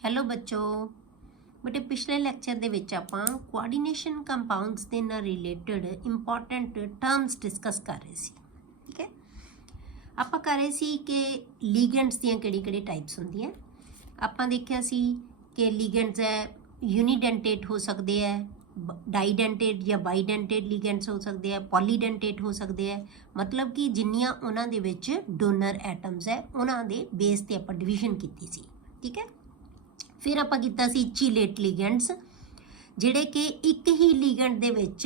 Hello बच्चों बेटे पिछले लैक्चर ਦੇ ਵਿੱਚ ਆਪਾਂ ਕੋਆਰਡੀਨੇਸ਼ਨ ਕੰਪਾਊਂਡਸ ਦੇ ਨਾਲ ਰਿਲੇਟਡ ਇੰਪੋਰਟੈਂਟ ਟਰਮਸ ਡਿਸਕਸ ਕਰ ਰਹੇ ਸੀ। ਠੀਕ ਹੈ, ਆਪਾਂ ਕਰ ਰਹੇ ਸੀ ਕਿ ਲੀਗੈਂਡਸ ਦੀਆਂ ਕਿਹੜੀ-ਕਿਹੜੀ ਟਾਈਪਸ ਹੁੰਦੀਆਂ। ਆਪਾਂ ਦੇਖਿਆ ਸੀ ਕਿ ਲੀਗੈਂਡਸ ਹੈ ਯੂਨੀਡੈਂਟੇਟ ਹੋ ਸਕਦੇ ਹੈ, ਡਾਈਡੈਂਟੇਟ ਜਾਂ ਬਾਈਡੈਂਟੇਟ ਲੀਗੈਂਡਸ ਹੋ ਸਕਦੇ ਆ, ਪੋਲੀਡੈਂਟੇਟ ਹੋ ਸਕਦੇ ਆ। मतलब कि ਜਿੰਨੀਆਂ ਉਹਨਾਂ ਦੇ ਵਿੱਚ ਡੋਨਰ ਐਟਮਸ ਹੈ ਉਹਨਾਂ ਦੇ ਬੇਸ ਤੇ ਆਪਾਂ ਡਿਵੀਜ਼ਨ ਕੀਤੀ ਸੀ। ਠੀਕ ਹੈ, फिर आप किया चीलेट लीगेंड्स जिहड़े कि एक ही लीगेंड दे विच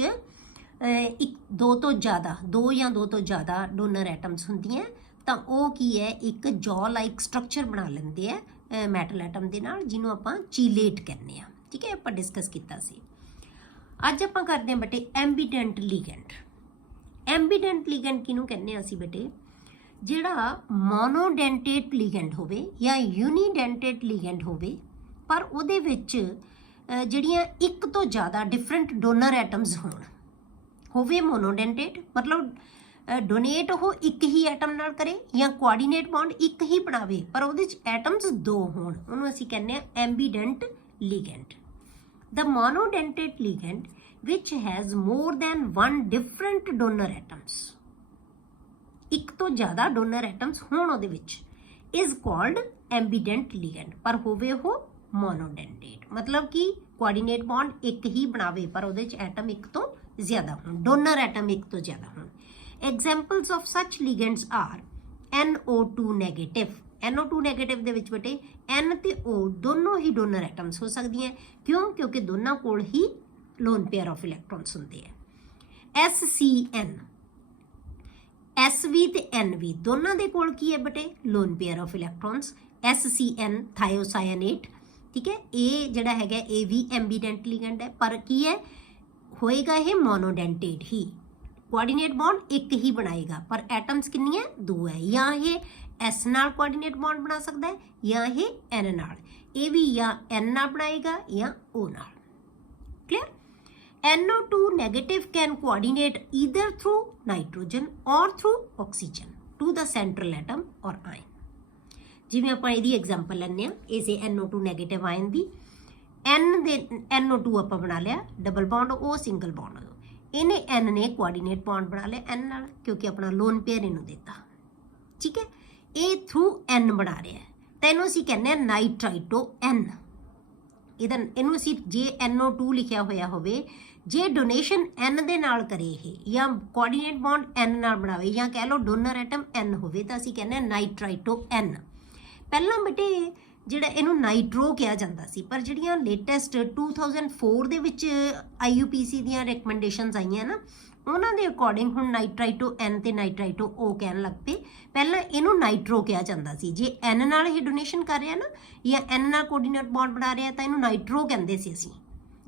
दो तो ज़्यादा डोनर एटम्स होंदियां तां ओह की है एक जॉ लाइक स्ट्रक्चर बना लेंदे है मैटल एटम दे नाल जिन्हों आपां चीलेट कहने आ। ठीक है, आपां डिस्कस किया सी। अज आपां करदे हां बेटे एम्बीडेंट लीगेंड। एम्बीडेंट लीगेंड किहनूं कहने आ असीं बेटे जिहड़ा मोनोडेंटेट लीगेंड होवे या यूनीडेंटेट लीगेंड होवे पर ਉਹਦੇ ਵਿੱਚ ਜਿਹੜੀਆਂ ਇੱਕ ਤੋਂ ਜ਼ਿਆਦਾ ਡਿਫਰੈਂਟ ਡੋਨਰ ਐਟਮਸ ਹੋਵੇ ਮੋਨੋਡੈਂਟੇਟ मतलब ਡੋਨੇਟ ਉਹ ਇੱਕ ਹੀ ਐਟਮ ਨਾਲ ਕਰੇ ਜਾਂ ਕੋਆਰਡੀਨੇਟ ਬੌਂਡ ਇੱਕ ਹੀ ਬਣਾਵੇ ਪਰ ਉਹਦੇ ਚ ਐਟਮਸ ਦੋ ਹੋਣ, ਉਹਨੂੰ ਅਸੀਂ ਕਹਿੰਦੇ ਆ ambident ligand. The monodentate ligand which has more than one different donor atoms, ਇੱਕ ਤੋਂ ਜ਼ਿਆਦਾ ਡੋਨਰ ਐਟਮਸ ਹੋਣ ਉਹਦੇ ਵਿੱਚ ਇਜ਼ ਕਾਲਡ ਐਂਬੀਡੈਂਟ ਲੀਗੈਂਡ ਪਰ ਹੋਵੇ ਉਹ मोनोडेंटेट मतलब कि कोआर्डिनेट बॉन्ड एक ही बनावे पर उहदे च एटम एक तो ज़्यादा होण, डोनर एटम एक तो ज़्यादा होण। Examples of such ligands are NO2 negative. NO2 negative दे विच बेटे N ते O दोनों ही डोनर एटम्स हो सकदियां। क्यों? क्योंकि दोनों कोल ही लोन पेयर ऑफ इलैक्ट्रॉन्स हुंदे हैं। SCN SV ते NV दोनों दे कोल की है बेटे lone pair of electrons. SCN thiocyanate. ठीक है, ये जड़ा है ये भी एम्बीडेंट लीगेंड है पर की है होएगा ये मोनोडेंटेट ही, कोआर्डिनेट बॉन्ड एक ही बनाएगा पर एटम्स कितनी है दो है, या ये S नाल कोआर्डिनेट बॉन्ड बना सकता है या ये N नाल, ये भी या N नाल बनाएगा या O नाल। Clear? NO2 negative can coordinate either through nitrogen or through oxygen to the central atom or ion. जिवें आपां इहदी एग्जाम्पल लैंदे आ इसे NO2 नैगेटिव आयन दी N दे NO2 आपां बना लिया डबल बॉन्ड ओ सिंगल बॉन्ड, इन्हें N ने कोआर्डिनेट बॉन्ड बना लिया N नाल क्योंकि अपना लोन पेयर इनू देता। ठीक है, ये थ्रू N बना रहा है तो इनू असीं कहने नाइट्राइटो N। इहदा इनू असीं जे NO2 लिखिया होया होवे जे डोनेशन N दे नाल करे ये या कोआर्डिनेट बॉन्ड N नाल बनावे या कह लो डोनर एटम N होवे तां असीं कहने नाइट्राइटो N। ਪਹਿਲਾਂ ਬੇਟੇ ਜਿਹੜਾ ਇਹਨੂੰ ਨਾਈਟਰੋ ਕਿਹਾ ਜਾਂਦਾ ਸੀ ਪਰ ਜਿਹੜੀਆਂ ਲੇਟੈਸਟ 2004 ਦੇ ਵਿੱਚ IUPAC ਦੀਆਂ ਰეკਮੈਂਡੇਸ਼ਨਸ ਆਈਆਂ ਨਾ ਉਹਨਾਂ ਦੇ ਅਕੋਰਡਿੰਗ ਹੁਣ ਨਾਈਟਰਾਈਟੋ N ਤੇ ਨਾਈਟਰਾਈਟੋ O ਕਹਿਣ ਲੱਗ ਪਏ। ਪਹਿਲਾਂ ਇਹਨੂੰ ਨਾਈਟਰੋ ਕਿਹਾ ਜਾਂਦਾ ਸੀ, ਜੇ N ਨਾਲ ਇਹ ਡੋਨੇਸ਼ਨ ਕਰ ਰਿਹਾ ਨਾ ਜਾਂ N ਨਾਲ ਕੋਆਰਡੀਨੇਟ ਬੌਂਡ ਬਣਾ ਰਿਹਾ ਤਾਂ ਇਹਨੂੰ ਨਾਈਟਰੋ ਕਹਿੰਦੇ ਸੀ। ਅਸੀਂ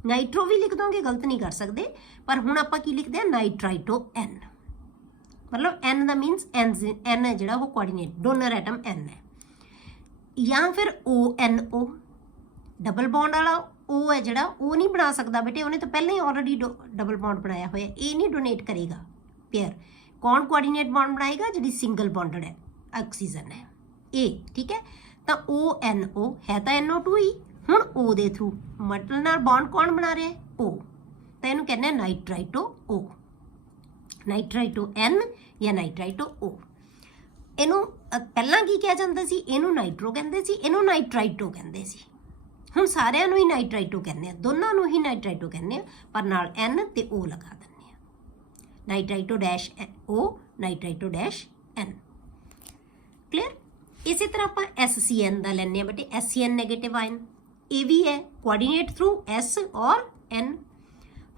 ਨਾਈਟਰੋ ਵੀ ਲਿਖ ਦੋਗੇ, ਗਲਤ ਨਹੀਂ ਕਰ ਸਕਦੇ, ਪਰ ਹੁਣ ਆਪਾਂ ਕੀ ਲਿਖਦੇ ਆ ਨਾਈਟਰਾਈਟੋ N मतलब N ਦਾ ਮੀਨਸ N ਜਿਹੜਾ ਉਹ ਕੋਆਰਡੀਨੇਟ ਡੋਨਰ ਐਟਮ N ਹੈ। या फिर ONO डबल बॉन्ड वाला O है जड़ा वो नहीं बना सकता बेटे, उन्हें तो पहले ही ऑलरेडी डबल बॉन्ड बनाया हुआ है, ये नहीं डोनेट करेगा पेयर। कौन कोआर्डिनेट बॉन्ड बनाएगा? जी सिंगल बॉन्डेड है ऑक्सीजन है ए। ठीक है, तो ONO है तो NO2 ही, हुण O दे थ्रू मेटल नाल बॉन्ड कौन बना रहा है? O, तो इन्हूं कहने नाइट्राइटो O, नाइट्राइटो N या नाइट्राइटो O। ਇਹਨੂੰ ਪਹਿਲਾਂ ਕੀ ਕਿਹਾ ਜਾਂਦਾ ਸੀ? ਇਹਨੂੰ ਨਾਈਟਰੋ ਕਹਿੰਦੇ ਸੀ, ਇਹਨੂੰ ਨਾਈਟਰਾਈਟੋ ਕਹਿੰਦੇ ਸੀ। ਹੁਣ ਸਾਰਿਆਂ ਨੂੰ ਹੀ ਨਾਈਟਰਾਈਟੋ ਕਹਿੰਦੇ ਆ, ਦੋਨਾਂ ਨੂੰ ਹੀ ਨਾਈਟਰਾਈਟੋ ਕਹਿੰਦੇ ਆ ਪਰ ਨਾਲ N ਤੇ O ਲਗਾ ਦਿੰਦੇ ਆ। Nitrito dash O, nitrito dash N। Clear? ਇਸੇ ਤਰ੍ਹਾਂ ਆਪਾਂ SCN ਦਾ ਲੈਂਦੇ ਆ ਬੇਟੇ, SCN ਨੈਗੇਟਿਵ ਆਇਨ, ਇਹ ਵੀ ਹੈ ਕੋਆਰਡੀਨੇਟ ਥਰੂ S ਔਰ N।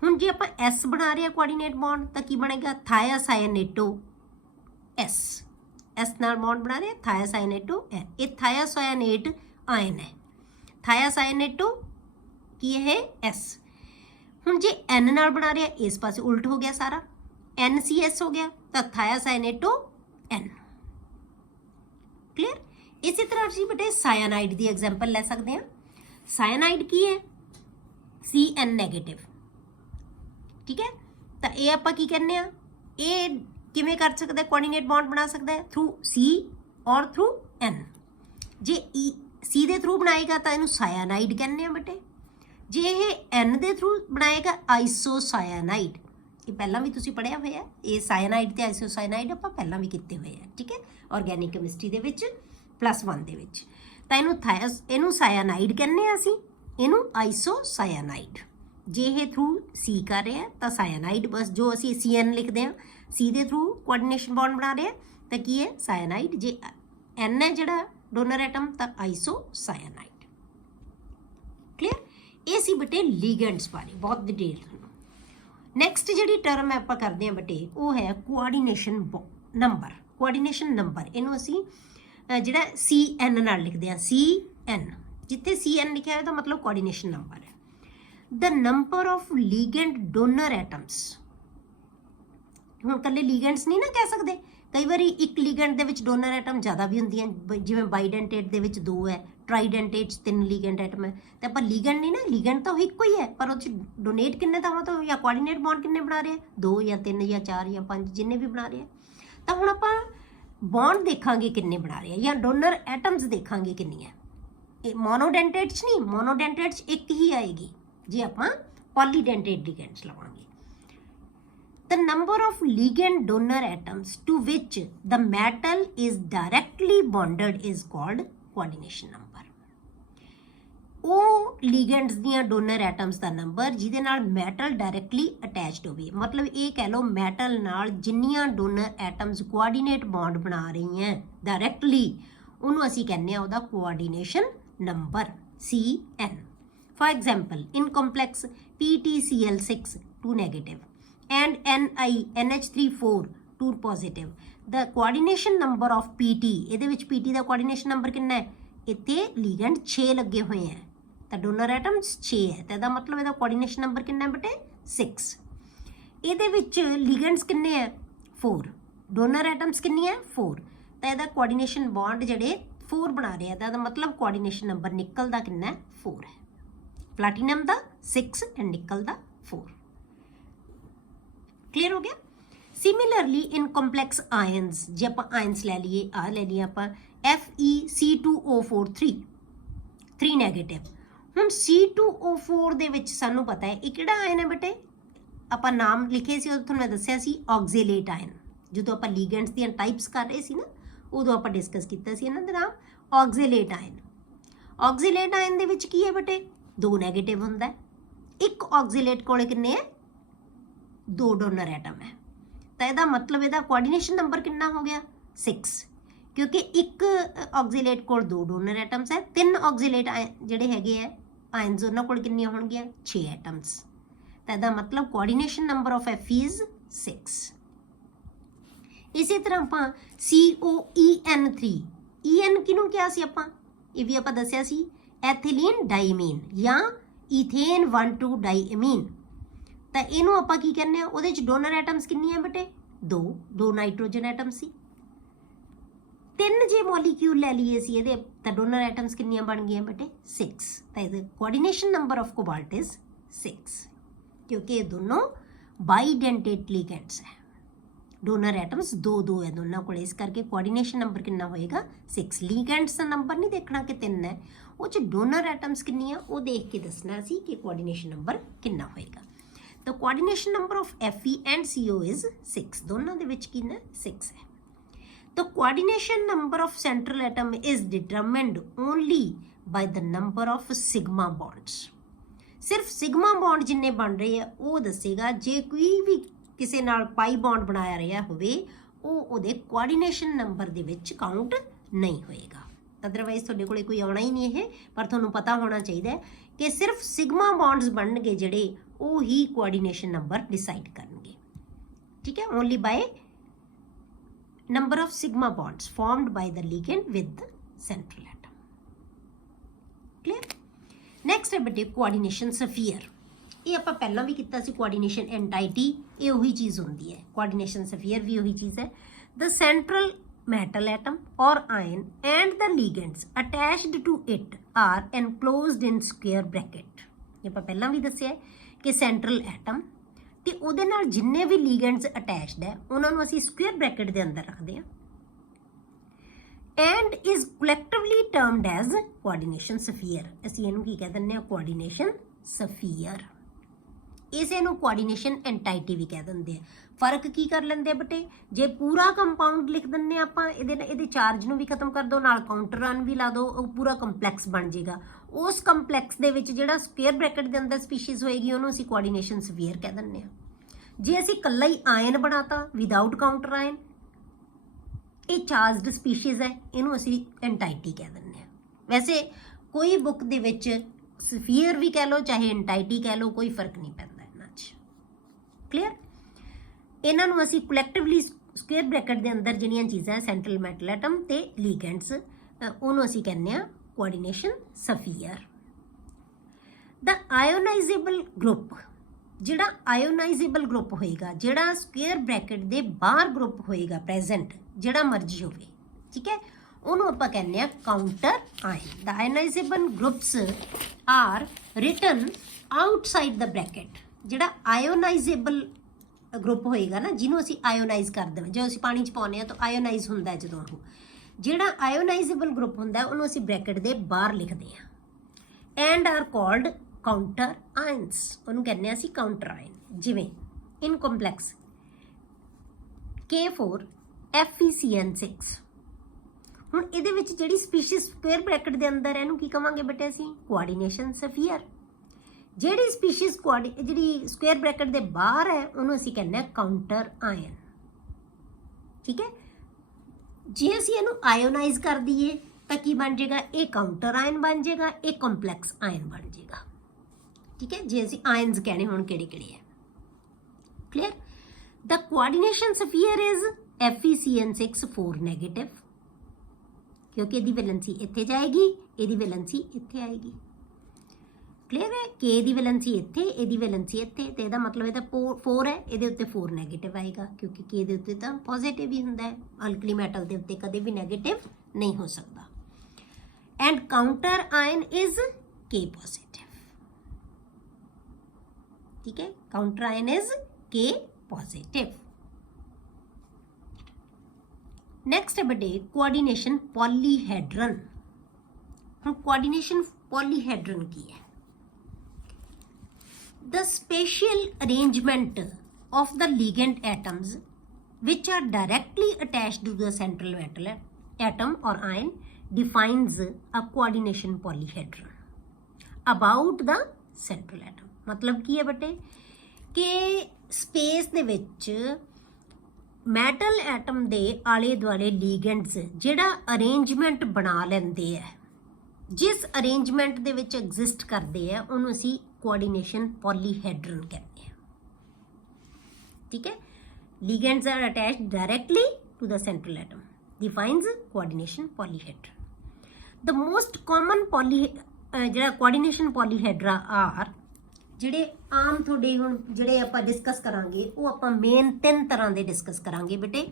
ਹੁਣ ਜੇ ਆਪਾਂ S ਬਣਾ ਰਹੇ ਆ ਕੋਆਰਡੀਨੇਟ ਬੌਂਡ ਤਾਂ ਕੀ ਬਣੇਗਾ? ਥਾਇਆਸਾਇਨੇਟੋ S, एस नाल बॉन्ड बना रहे थायासाइनेटो N। ये थायासाइनेट आयन है, थायासाइनेटो की है S। हुण जे N नाल बना रहे इस पासे उल्ट हो गया सारा, NCS हो गया तो थायासाइनेटो N। क्लियर? इसी तरह असीं बेटे साइनाइड की एग्जाम्पल ले सकते हैं। साइनाइड की है CN नैगेटिव। ठीक है, तो ये आपां की कहने आ, ये किमें कर सकता है? कोआर्डिनेट बॉन्ड बना सकता है थ्रू C और थ्रू N। जे C ਦੇ ਥਰੂ ਬਣਾਏਗਾ ਤਾਂ ਇਹਨੂੰ ਸਾਇਆਨਾਈਡ ਕਹਿੰਦੇ ਆ ਬੇਟੇ। ਜੇ ਇਹ N ਦੇ ਥਰੂ ਬਣਾਏਗਾ ਆਈਸੋਸਾਇਆਨਾਈਡ। ਇਹ ਪਹਿਲਾਂ ਵੀ ਤੁਸੀਂ ਪੜ੍ਹਿਆ ਹੋਇਆ, ਇਹ ਸਾਇਆਨਾਈਡ ਤੇ ਆਈਸੋਸਾਇਆਨਾਈਡ ਆਪਾਂ ਪਹਿਲਾਂ ਵੀ ਕੀਤੇ ਹੋਏ ਆ, ਠੀਕ ਹੈ, ਆਰਗੈਨਿਕ ਕੈਮਿਸਟਰੀ ਦੇ ਵਿੱਚ +1 ਦੇ ਵਿੱਚ। ਤਾਂ ਇਹਨੂੰ ਸਾਇਆਨਾਈਡ ਕਹਿੰਦੇ ਆ ਅਸੀਂ, ਇਹਨੂੰ ਆਈਸੋਸਾਇਆਨਾਈਡ। ਜੇ ਇਹ ਥਰੂ C ਕਰ ਰਿਹਾ ਤਾਂ ਸਾਇਆਨਾਈਡ, ਬਸ ਜੋ ਅਸੀਂ CN ਲਿਖਦੇ ਹਾਂ, C ਦੇ ਥਰੂ ਕੋਆਰਡੀਨੇਸ਼ਨ ਬੌਂਡ ਬਣਾ ਰਿਹਾ ਤਾਂ ਕੀ ਹੈ, ਸਾਇਆਨਾਈਡ। ਜੇ N ਹੈ ਜਿਹੜਾ ਡੋਨਰ ਐਟਮ ਤਾਂ ਆਈਸੋਸਾਇਆਨਾਈਡ। ਕਲੀਅਰ? ਇਹ ਸੀ ਬੇਟੇ ਲੀਗੈਂਡਸ ਬਾਰੇ ਬਹੁਤ ਡਿਟੇਲ ਤੁਹਾਨੂੰ। ਨੈਕਸਟ ਜਿਹੜੀ ਟਰਮ ਆਪਾਂ ਕਰਦੇ ਹਾਂ ਬੇਟੇ ਉਹ ਹੈ ਕੋਆਰਡੀਨੇਸ਼ਨ ਨੰਬਰ। ਕੋਆਰਡੀਨੇਸ਼ਨ ਨੰਬਰ ਇਹਨੂੰ ਅਸੀਂ ਜਿਹੜਾ CN ਨਾਲ ਲਿਖਦੇ ਹਾਂ, CN। ਜਿੱਥੇ CN ਲਿਖਿਆ ਹੋਇਆ ਤਾਂ ਮਤਲਬ ਕੋਆਰਡੀਨੇਸ਼ਨ ਨੰਬਰ ਹੈ। The number of ligand donor atoms. ਹੁਣ ਇਕੱਲੇ ਲੀਗੈਂਡਸ ਨਹੀਂ ਨਾ ਕਹਿ ਸਕਦੇ, ਕਈ ਵਾਰੀ ਇੱਕ ਲੀਗੈਂਡ ਦੇ ਵਿੱਚ ਡੋਨਰ ਐਟਮ ਜ਼ਿਆਦਾ ਵੀ ਹੁੰਦੀਆਂ, ਜਿਵੇਂ ਬਾਈਡੈਂਟੇਟ ਦੇ ਵਿੱਚ 2 ਹੈ, ਟਰਾਈਡੈਂਟੇਟ 'ਚ 3 ਲੀਗੈਂਡ ਐਟਮ ਹੈ। ਤੇ ਆਪਾਂ ਲੀਗੈਂਡ ਨਹੀਂ ਨਾ, ਲੀਗੈਂਡ ਤਾਂ ਉਹ ਇੱਕੋ ਹੀ ਹੈ, ਪਰ ਉਹ 'ਚ ਡੋਨੇਟ ਕਿੰਨੇ ਥਾਵਾਂ ਤੋਂ ਜਾਂ ਕੋਆਰਡੀਨੇਟ ਬੌਂਡ ਕਿੰਨੇ ਬਣਾ ਰਹੇ ਆ, 2 ਜਾਂ 3 ਜਾਂ 4 ਜਾਂ 5 ਜਿੰਨੇ ਵੀ ਬਣਾ ਰਹੇ ਆ। ਤਾਂ ਹੁਣ ਆਪਾਂ ਬੌਂਡ ਦੇਖਾਂਗੇ ਕਿੰਨੇ ਬਣਾ ਰਹੇ ਆ, ਜਾਂ ਡੋਨਰ ਐਟਮਸ ਦੇਖਾਂਗੇ ਕਿੰਨੀਆਂ। ਇਹ ਮੋਨੋਡੈਂਟੇਟ 'ਚ ਨਹੀਂ, ਮੋਨੋਡੈਂਟੇਟ 'ਚ ਇੱਕ ਹੀ ਆਏਗੀ ਜੇ ਆਪਾਂ ਪੋਲੀਡੈਂਟੇਟ ਲੀਗੈਂਡਸ ਲਵਾਂਗੇ। The number of ligand donor atoms to which the metal is directly bonded is called coordination number. ਉਹ ਲਿਗੈਂਡਸ ਦੀਆਂ ਡੋਨਰ ਐਟਮਸ ਦਾ ਨੰਬਰ ਜਿਹਦੇ ਨਾਲ ਮੈਟਲ ਡਾਇਰੈਕਟਲੀ ਅਟੈਚਡ ਹੋਵੇ, ਮਤਲਬ ਇਹ ਕਹਿ ਲਓ ਮੈਟਲ ਨਾਲ ਜਿੰਨੀਆਂ ਡੋਨਰ ਐਟਮਸ ਕੋਆਰਡੀਨੇਟ ਬੌਂਡ ਬਣਾ ਰਹੀਆਂ ਡਾਇਰੈਕਟਲੀ, ਉਹਨੂੰ ਅਸੀਂ ਕਹਿੰਦੇ ਆ ਉਹਦਾ coordination number CN। For example in complex PTCl6 2 negative and NiNH34 2 positive, the coordination number of PT, ਇਹਦੇ ਵਿੱਚ PT ਦਾ coordination number ਕਿੰਨਾ ਹੈ, ਇੱਥੇ ਲਿਗੈਂਡ 6 ਲੱਗੇ ਹੋਏ ਹੈ ਤਾਂ ਡੋਨਰ ਐਟਮਸ 6 ਹੈ, ਤਾਂ ਇਹਦਾ ਮਤਲਬ ਇਹਦਾ coordination number ਕਿੰਨਾ ਹੈ ਬੇਟੇ 6। ਇਹਦੇ ਵਿੱਚ ਲਿਗੈਂਡਸ ਕਿੰਨੇ ਹੈ 4, ਡੋਨਰ ਐਟਮਸ ਕਿੰਨੀਆਂ 4, ਤਾਂ ਇਹਦਾ coordination bond ਜਿਹੜੇ 4 ਬਣਾ ਰਹੇ ਆ, ਇਹਦਾ ਮਤਲਬ coordination number ਨਿਕਲ ਦਾ ਕਿੰਨਾ 4 ਹੈ। प्लैटिनम ਦਾ 6 एंड निकल ਦਾ 4। क्लियर हो गया? सिमिलरली इन कॉम्प्लैक्स आयन्स, जे आप आयन्स ले लिए, आ ले लिए आप FeC2O4 3 नेगेटिव। हुण C2O4 ਦੇ ਵਿੱਚ ਸਾਨੂੰ ਪਤਾ ਹੈ ਇਹ ਕਿਹੜਾ ਆਇਨ ਹੈ ਬੇਟੇ, ਆਪਾਂ ਨਾਮ ਲਿਖੇ ਸੀ, ਉਹ ਤੁਹਾਨੂੰ ਮੈਂ ਦੱਸਿਆ ਸੀ ਆਕਜ਼ੀਲੇਟ ਆਇਨ। ਜਦੋਂ ਆਪਾਂ ਲੀਗੈਂਡਸ ਦੀਆਂ ਟਾਈਪਸ ਕਰ ਰਹੇ ਸੀ ਨਾ, ਉਦੋਂ ਆਪਾਂ ਡਿਸਕਸ ਕੀਤਾ ਸੀ ਇਹਨਾਂ ਦਾ ਨਾਮ ਆਕਜ਼ੀਲੇਟ ਆਇਨ। ਆਕਜ਼ੀਲੇਟ ਆਇਨ ਦੇ ਵਿੱਚ ਕੀ ਹੈ ਬੇਟੇ 2 ਨੈਗੇਟਿਵ ਹੁੰਦਾ ਹੈ, ਇੱਕ ਆਕਜ਼ੀਲੇਟ ਕੋਲੇ ਕਿੰਨੇ ਹੈ 2 ਡੋਨਰ ਐਟਮ ਹੈ, ਤਾਂ ਇਹਦਾ ਮਤਲਬ ਇਹਦਾ ਕੋਆਰਡੀਨੇਸ਼ਨ ਨੰਬਰ ਕਿੰਨਾ ਹੋ ਗਿਆ 6, ਕਿਉਂਕਿ ਇੱਕ ਆਕਜ਼ੀਲੇਟ ਕੋਲ 2 ਡੋਨਰ ਐਟਮਸ ਹੈ, 3 ਆਕਜ਼ੀਲੇਟ ਜਿਹੜੇ ਹੈਗੇ ਆ ਆਇਨਸ ਉਹਨਾਂ ਕੋਲ ਕਿੰਨੀਆਂ ਹੋਣਗੀਆਂ 6 ਐਟਮਸ, ਤਾਂ ਇਹਦਾ ਮਤਲਬ coordination number of Fe is 6। ਇਸੇ ਤਰ੍ਹਾਂ ਆਪਾਂ COEN3, EN ਕਿਹਨੂੰ ਕਿਹਾ ਸੀ ਆਪਾਂ, ਇਹ ਵੀ ਆਪਾਂ ਦੱਸਿਆ ਸੀ ਐਥੀਲੀਨ ਡਾਈਮੀਨ ਜਾਂ ਈਥੇਨ 1,2 ਡਾਈਅਮੀਨ, ਤਾਂ ਇਹਨੂੰ ਆਪਾਂ ਕੀ ਕਹਿੰਦੇ ਆ, ਉਹਦੇ ਚ ਡੋਨਰ ਐਟਮਸ ਕਿੰਨੀਆਂ ਬੇਟੇ 2 ਨਾਈਟ੍ਰੋਜਨ ਐਟਮ ਸੀ। 3 ਜੇ ਮੋਲੀਕਿਊਲ ਲੈ ਲਈਏ ਸੀ ਇਹਦੇ ਤਾਂ ਡੋਨਰ ਐਟਮਸ ਕਿੰਨੀਆਂ ਬਣ ਗਈਆਂ ਬੇਟੇ 6, ਤਾਂ ਇਹਦਾ coordination number of cobalt is 6, ਕਿਉਂਕਿ ਇਹ ਦੋਨੋਂ ਬਾਈਡੈਂਟੇਟ ਲਿਗੈਂਡਸ ਹੈ, ਡੋਨਰ ਐਟਮਸ 2 ਹੈ ਦੋਨਾਂ ਕੋਲ, ਇਸ ਕਰਕੇ ਕੋਆਰਡੀਨੇਸ਼ਨ ਨੰਬਰ ਕਿੰਨਾ ਹੋਏਗਾ 6। ਲਿਗੈਂਡਸ ਦਾ ਨੰਬਰ ਨਹੀਂ ਦੇਖਣਾ ਕਿ 3 ਹੈ, ਉਹ ਚ ਡੋਨਰ ਐਟਮਸ ਕਿੰਨੀਆਂ ਉਹ ਦੇਖ ਕੇ ਦੱਸਣਾ ਸੀ ਕਿ ਕੋਆਰਡੀਨੇਸ਼ਨ ਨੰਬਰ ਕਿੰਨਾ ਹੋਏਗਾ। ਤਾਂ coordination number of Fe and CO is 6, ਦੋਨਾਂ ਦੇ ਵਿੱਚ ਕਿੰਨਾ 6 ਹੈ। ਤਾਂ coordination number of central atom is determined only by the number of sigma bonds. ਸਿਰਫ ਸਿਗਮਾ ਬੌਂਡ ਜਿੰਨੇ ਬਣ ਰਹੇ ਆ ਉਹ ਦੱਸੇਗਾ, ਜੇ ਕੋਈ ਵੀ ਕਿਸੇ ਨਾਲ ਪਾਈ ਬੌਂਡ ਬਣਾਇਆ ਰਿਹਾ ਹੋਵੇ ਉਹ ਉਹਦੇ ਕੋਆਰਡੀਨੇਸ਼ਨ ਨੰਬਰ ਦੇ ਵਿੱਚ ਕਾਊਂਟ ਨਹੀਂ ਹੋਏਗਾ। ਅਦਰਵਾਈਜ਼ ਤੁਹਾਡੇ ਕੋਲੇ ਕੋਈ ਆਉਣਾ ਹੀ ਨਹੀਂ ਇਹ, ਪਰ ਤੁਹਾਨੂੰ ਪਤਾ ਹੋਣਾ ਚਾਹੀਦਾ ਹੈ ਕਿ ਸਿਰਫ ਸਿਗਮਾ ਬੌਂਡਸ ਬਣਨਗੇ ਜਿਹੜੇ ਉਹ ਹੀ ਕੋਆਰਡੀਨੇਸ਼ਨ ਨੰਬਰ ਡਿਸਾਈਡ ਕਰਨਗੇ, ਠੀਕ ਹੈ, only by number of sigma bonds formed by the ligand with the central atom. Clear? Next ਹੈ ਬੇਟੇ ਕੋਆਰਡੀਨੇਸ਼ਨ ਸਫੀਅਰ। ਇਹ ਆਪਾਂ ਪਹਿਲਾਂ ਵੀ ਕੀਤਾ ਸੀ, ਕੋਆਰਡੀਨੇਸ਼ਨ ਐਂਟਾਈਟੀ ਇਹ ਉਹੀ ਚੀਜ਼ ਹੁੰਦੀ ਹੈ, ਕੋਆਰਡੀਨੇਸ਼ਨ ਸਫੀਅਰ ਵੀ ਉਹੀ ਚੀਜ਼ ਹੈ। ਦ central metal atom or ion and the ligands attached to it are enclosed in square bracket। ਇਹ ਆਪਾਂ ਪਹਿਲਾਂ ਵੀ ਦੱਸਿਆ ਕਿ ਸੈਂਟਰਲ ਐਟਮ ਤੇ ਉਹਦੇ ਨਾਲ ਜਿੰਨੇ ਵੀ ਲਿਗੈਂਡਸ ਅਟੈਚਡ ਹੈ ਉਹਨਾਂ ਨੂੰ ਅਸੀਂ ਸਕੁਅਰ ਬ੍ਰੈਕਟ ਦੇ ਅੰਦਰ ਰੱਖਦੇ ਹਾਂ। And is collectively termed as coordination sphere. ਅਸੀਂ ਇਹਨੂੰ ਕੀ ਕਹਿ ਦਿੰਦੇ ਹਾਂ? Coordination sphere. ਇਸੇ ਨੂੰ ਕੋਆਰਡੀਨੇਸ਼ਨ ਐਂਟਾਈਟੀ ਵੀ ਕਹਿ ਦਿੰਦੇ ਆ। ਫਰਕ ਕੀ ਕਰ ਲੈਂਦੇ ਆ ਬੇਟੇ? ਜੇ ਪੂਰਾ ਕੰਪਾਊਂਡ ਲਿਖ ਦਿੰਦੇ ਆ ਆਪਾਂ, ਇਹਦੇ ਚਾਰਜ ਨੂੰ ਵੀ ਖਤਮ ਕਰ ਦਿਓ, ਨਾਲ ਕਾਊਂਟਰ ਰਨ ਵੀ ਲਾ ਦਿਓ, ਉਹ ਪੂਰਾ ਕੰਪਲੈਕਸ ਬਣ ਜਾਏਗਾ। ਉਸ ਕੰਪਲੈਕਸ ਦੇ ਵਿੱਚ ਜਿਹੜਾ ਸਕੁਅਰ ਬ੍ਰੈਕਟ ਦੇ ਅੰਦਰ ਸਪੀਸ਼ੀਜ਼ ਹੋਏਗੀ ਉਹਨੂੰ ਅਸੀਂ ਕੋਆਰਡੀਨੇਸ਼ਨ ਸਫੀਅਰ ਕਹਿ ਦਿੰਦੇ ਆ। ਜੇ ਅਸੀਂ ਇਕੱਲਾ ਹੀ ਆਇਨ ਬਣਾਤਾ ਵਿਦਆਊਟ ਕਾਊਂਟਰ ਆਇਨ, ਇਹ ਚਾਰਜਡ ਸਪੀਸ਼ੀਜ਼ ਹੈ, ਇਹਨੂੰ ਅਸੀਂ ਐਂਟਾਈਟੀ ਕਹਿ ਦਿੰਦੇ ਆ। ਵੈਸੇ ਕੋਈ ਬੁੱਕ ਦੇ ਵਿੱਚ ਸਫੀਅਰ ਵੀ ਕਹਿ ਲਓ ਚਾਹੇ ਐਂਟਾਈਟੀ ਕਹਿ ਲਓ, ਕੋਈ ਫਰਕ ਨਹੀਂ ਪੈਂਦਾ ਇਹਨਾਂ 'ਚ। ਕਲੀਅਰ? ਇਹਨਾਂ ਨੂੰ ਅਸੀਂ ਕਲੈਕਟਿਵਲੀ ਸਕੁਅਰ ਬ੍ਰੈਕਟ ਦੇ ਅੰਦਰ ਜਿਹੜੀਆਂ ਚੀਜ਼ਾਂ ਸੈਂਟਰਲ ਮੈਟਲ ਐਟਮ ਤੇ ਲਿਗੈਂਡਸ, ਉਹਨੂੰ ਅਸੀਂ ਕਹਿੰਦੇ ਆ ਕੋਆਰਡੀਨੇਸ਼ਨ ਸਫੀਅਰ। ਦਾ ਆਇਓਨਾਈਜ਼ੇਬਲ ਗਰੁੱਪ, ਜਿਹੜਾ ਆਇਓਨਾਈਜ਼ੇਬਲ ਗਰੁੱਪ ਹੋਏਗਾ, ਜਿਹੜਾ ਸਕੁਅਰ ਬ੍ਰੈਕਟ ਦੇ ਬਾਹਰ ਗਰੁੱਪ ਹੋਏਗਾ ਪ੍ਰੈਜ਼ੈਂਟ, ਜਿਹੜਾ ਮਰਜ਼ੀ ਹੋਵੇ, ਠੀਕ ਹੈ, ਉਹਨੂੰ ਆਪਾਂ ਕਹਿੰਦੇ ਆ ਕਾਊਂਟਰ ਆਇਨ। ਦਾ ਆਇਓਨਾਈਜ਼ੇਬਲ ਗਰੁੱਪਸ ਆਰ ਰਿਟਨ ਆਊਟਸਾਈਡ ਦਾ ਬ੍ਰੈਕਟ। ਜਿਹੜਾ ਆਇਓਨਾਈਜ਼ੇਬਲ ਗਰੁੱਪ ਹੋਏਗਾ ਨਾ, ਜਿਹਨੂੰ ਅਸੀਂ ਆਇਓਨਾਈਜ਼ ਕਰ ਦੇਵਾਂ, ਜਦੋਂ ਅਸੀਂ ਪਾਣੀ 'ਚ ਪਾਉਂਦੇ ਹਾਂ ਤਾਂ ਆਇਓਨਾਈਜ਼ ਹੁੰਦਾ ਜਦੋਂ ਉਹ, ਜਿਹੜਾ ਆਇਓਨਾਈਜ਼ੇਬਲ ਗਰੁੱਪ ਹੁੰਦਾ ਉਹਨੂੰ ਅਸੀਂ ਬ੍ਰੈਕਟ ਦੇ ਬਾਹਰ ਲਿਖਦੇ ਹਾਂ। And R called counter ions, ਉਹਨੂੰ ਕਹਿੰਦੇ ਆ ਅਸੀਂ ਕਾਊਂਟਰ ਆਇਨ। ਜਿਵੇਂ ਇਨ ਕੰਪਲੈਕਸ K4 FeCN6। ਹੁਣ ਇਹਦੇ ਵਿੱਚ ਜਿਹੜੀ ਸਪੀਸ਼ੀਜ਼ ਸਕੁਅਰ ਬ੍ਰੈਕਟ ਦੇ ਅੰਦਰ ਹੈ ਇਹਨੂੰ ਕੀ ਕਵਾਂਗੇ ਬੇਟੇ ਅਸੀਂ? Coordination sphere. ਜਿਹੜੀ ਸਪੀਸ਼ੀਜ਼ ਜਿਹੜੀ ਸਕੁਅਰ ਬ੍ਰੈਕਟ ਦੇ ਬਾਹਰ ਹੈ ਉਹਨੂੰ ਅਸੀਂ ਕਹਿੰਦੇ ਆ ਕਾਊਂਟਰ ਆਇਨ। ਠੀਕ ਹੈ? ਜੇ ਅਸੀਂ ਇਹਨੂੰ ਆਇਓਨਾਈਜ਼ ਕਰ ਦਈਏ ਤਾਂ ਕੀ ਬਣ ਜਾਏਗਾ? ਇਹ ਕਾਊਂਟਰ ਆਇਨ ਬਣ ਜਾਏਗਾ, ਇਹ ਕੰਪਲੈਕਸ ਆਇਨ ਬਣ ਜਾਏਗਾ। ਠੀਕ ਹੈ? ਜੇ ਅਸੀਂ ਆਇਨਸ ਕਹਿਣੇ ਹੁਣ ਕਿਹੜੇ ਕਿਹੜੇ ਹੈ। Clear? The coordination sphere is FeCN6 4 negative, ਕਿਉਂਕਿ ਇਹਦੀ ਵੈਲੈਂਸੀ ਇੱਥੇ ਜਾਏਗੀ, ਇਹਦੀ ਵੈਲੈਂਸੀ ਇੱਥੇ ਆਏਗੀ। ਕਲੀਅਰ ਹੈ? K ਦੀ ਵੈਲੈਂਸੀ ਇੱਥੇ, ਇਹਦੀ ਵੈਲੈਂਸੀ ਇੱਥੇ, ਤੇ ਇਹਦਾ ਮਤਲਬ ਇਹਦਾ 4 ਹੈ, ਇਹਦੇ ਉੱਤੇ 4 ਨੈਗੇਟਿਵ ਆਏਗਾ, ਕਿਉਂਕਿ K ਦੇ ਉੱਤੇ ਤਾਂ ਪੋਜ਼ਿਟਿਵ ਹੀ ਹੁੰਦਾ ਹੈ, ਅਲਕਲੀ ਮੈਟਲ ਦੇ ਉੱਤੇ ਕਦੇ ਵੀ ਨੈਗੇਟਿਵ ਨਹੀਂ ਹੋ ਸਕਦਾ। And counter ion is K positive. ਠੀਕ ਹੈ? Counter ion is K positive. Next ਹੈ ਬੇਟੇ ਕੋਆਰਡੀਨੇਸ਼ਨ ਪੋਲੀਹੈਡਰਨ। ਹੁਣ ਕੋਆਰਡੀਨੇਸ਼ਨ ਪੋਲੀਹੈਡਰਨ ਕੀ ਹੈ? The spatial arrangement of the ligand atoms which are directly attached to the central metal atom or ion defines a coordination polyhedron about the central atom। मतलब ਕੀ ਹੈ ਬੇਟੇ ਕਿ space ਦੇ ਵਿੱਚ ਮੈਟਲ ਐਟਮ ਦੇ ਆਲੇ ਦੁਆਲੇ ਲੀਗੈਂਡਸ ਜਿਹੜਾ ਅਰੇਂਜਮੈਂਟ ਬਣਾ ਲੈਂਦੇ ਆ, ਜਿਸ ਅਰੇਂਜਮੈਂਟ ਦੇ ਵਿੱਚ ਐਗਜ਼ਿਸਟ ਕਰਦੇ ਆ, ਉਹਨੂੰ ਅਸੀਂ ਕੋਆਰਡੀਨੇਸ਼ਨ ਪੋਲੀਹੈਡਰਨ ਕਹਿੰਦੇ ਆ। ਠੀਕ ਹੈ? Ligands are attached directly to the central atom defines coordination polyhedron. The most common ਜਿਹੜਾ ਕੋਆਰਡੀਨੇਸ਼ਨ ਪੋਲੀਹੈਡਰਾ ਆਰ, ਜਿਹੜੇ ਆਮ ਤੁਹਾਡੇ ਹੁਣ ਜਿਹੜੇ ਆਪਾਂ ਡਿਸਕਸ ਕਰਾਂਗੇ ਉਹ ਆਪਾਂ ਮੇਨ 3 ਤਰ੍ਹਾਂ ਦੇ ਡਿਸਕਸ ਕਰਾਂਗੇ ਬੇਟੇ।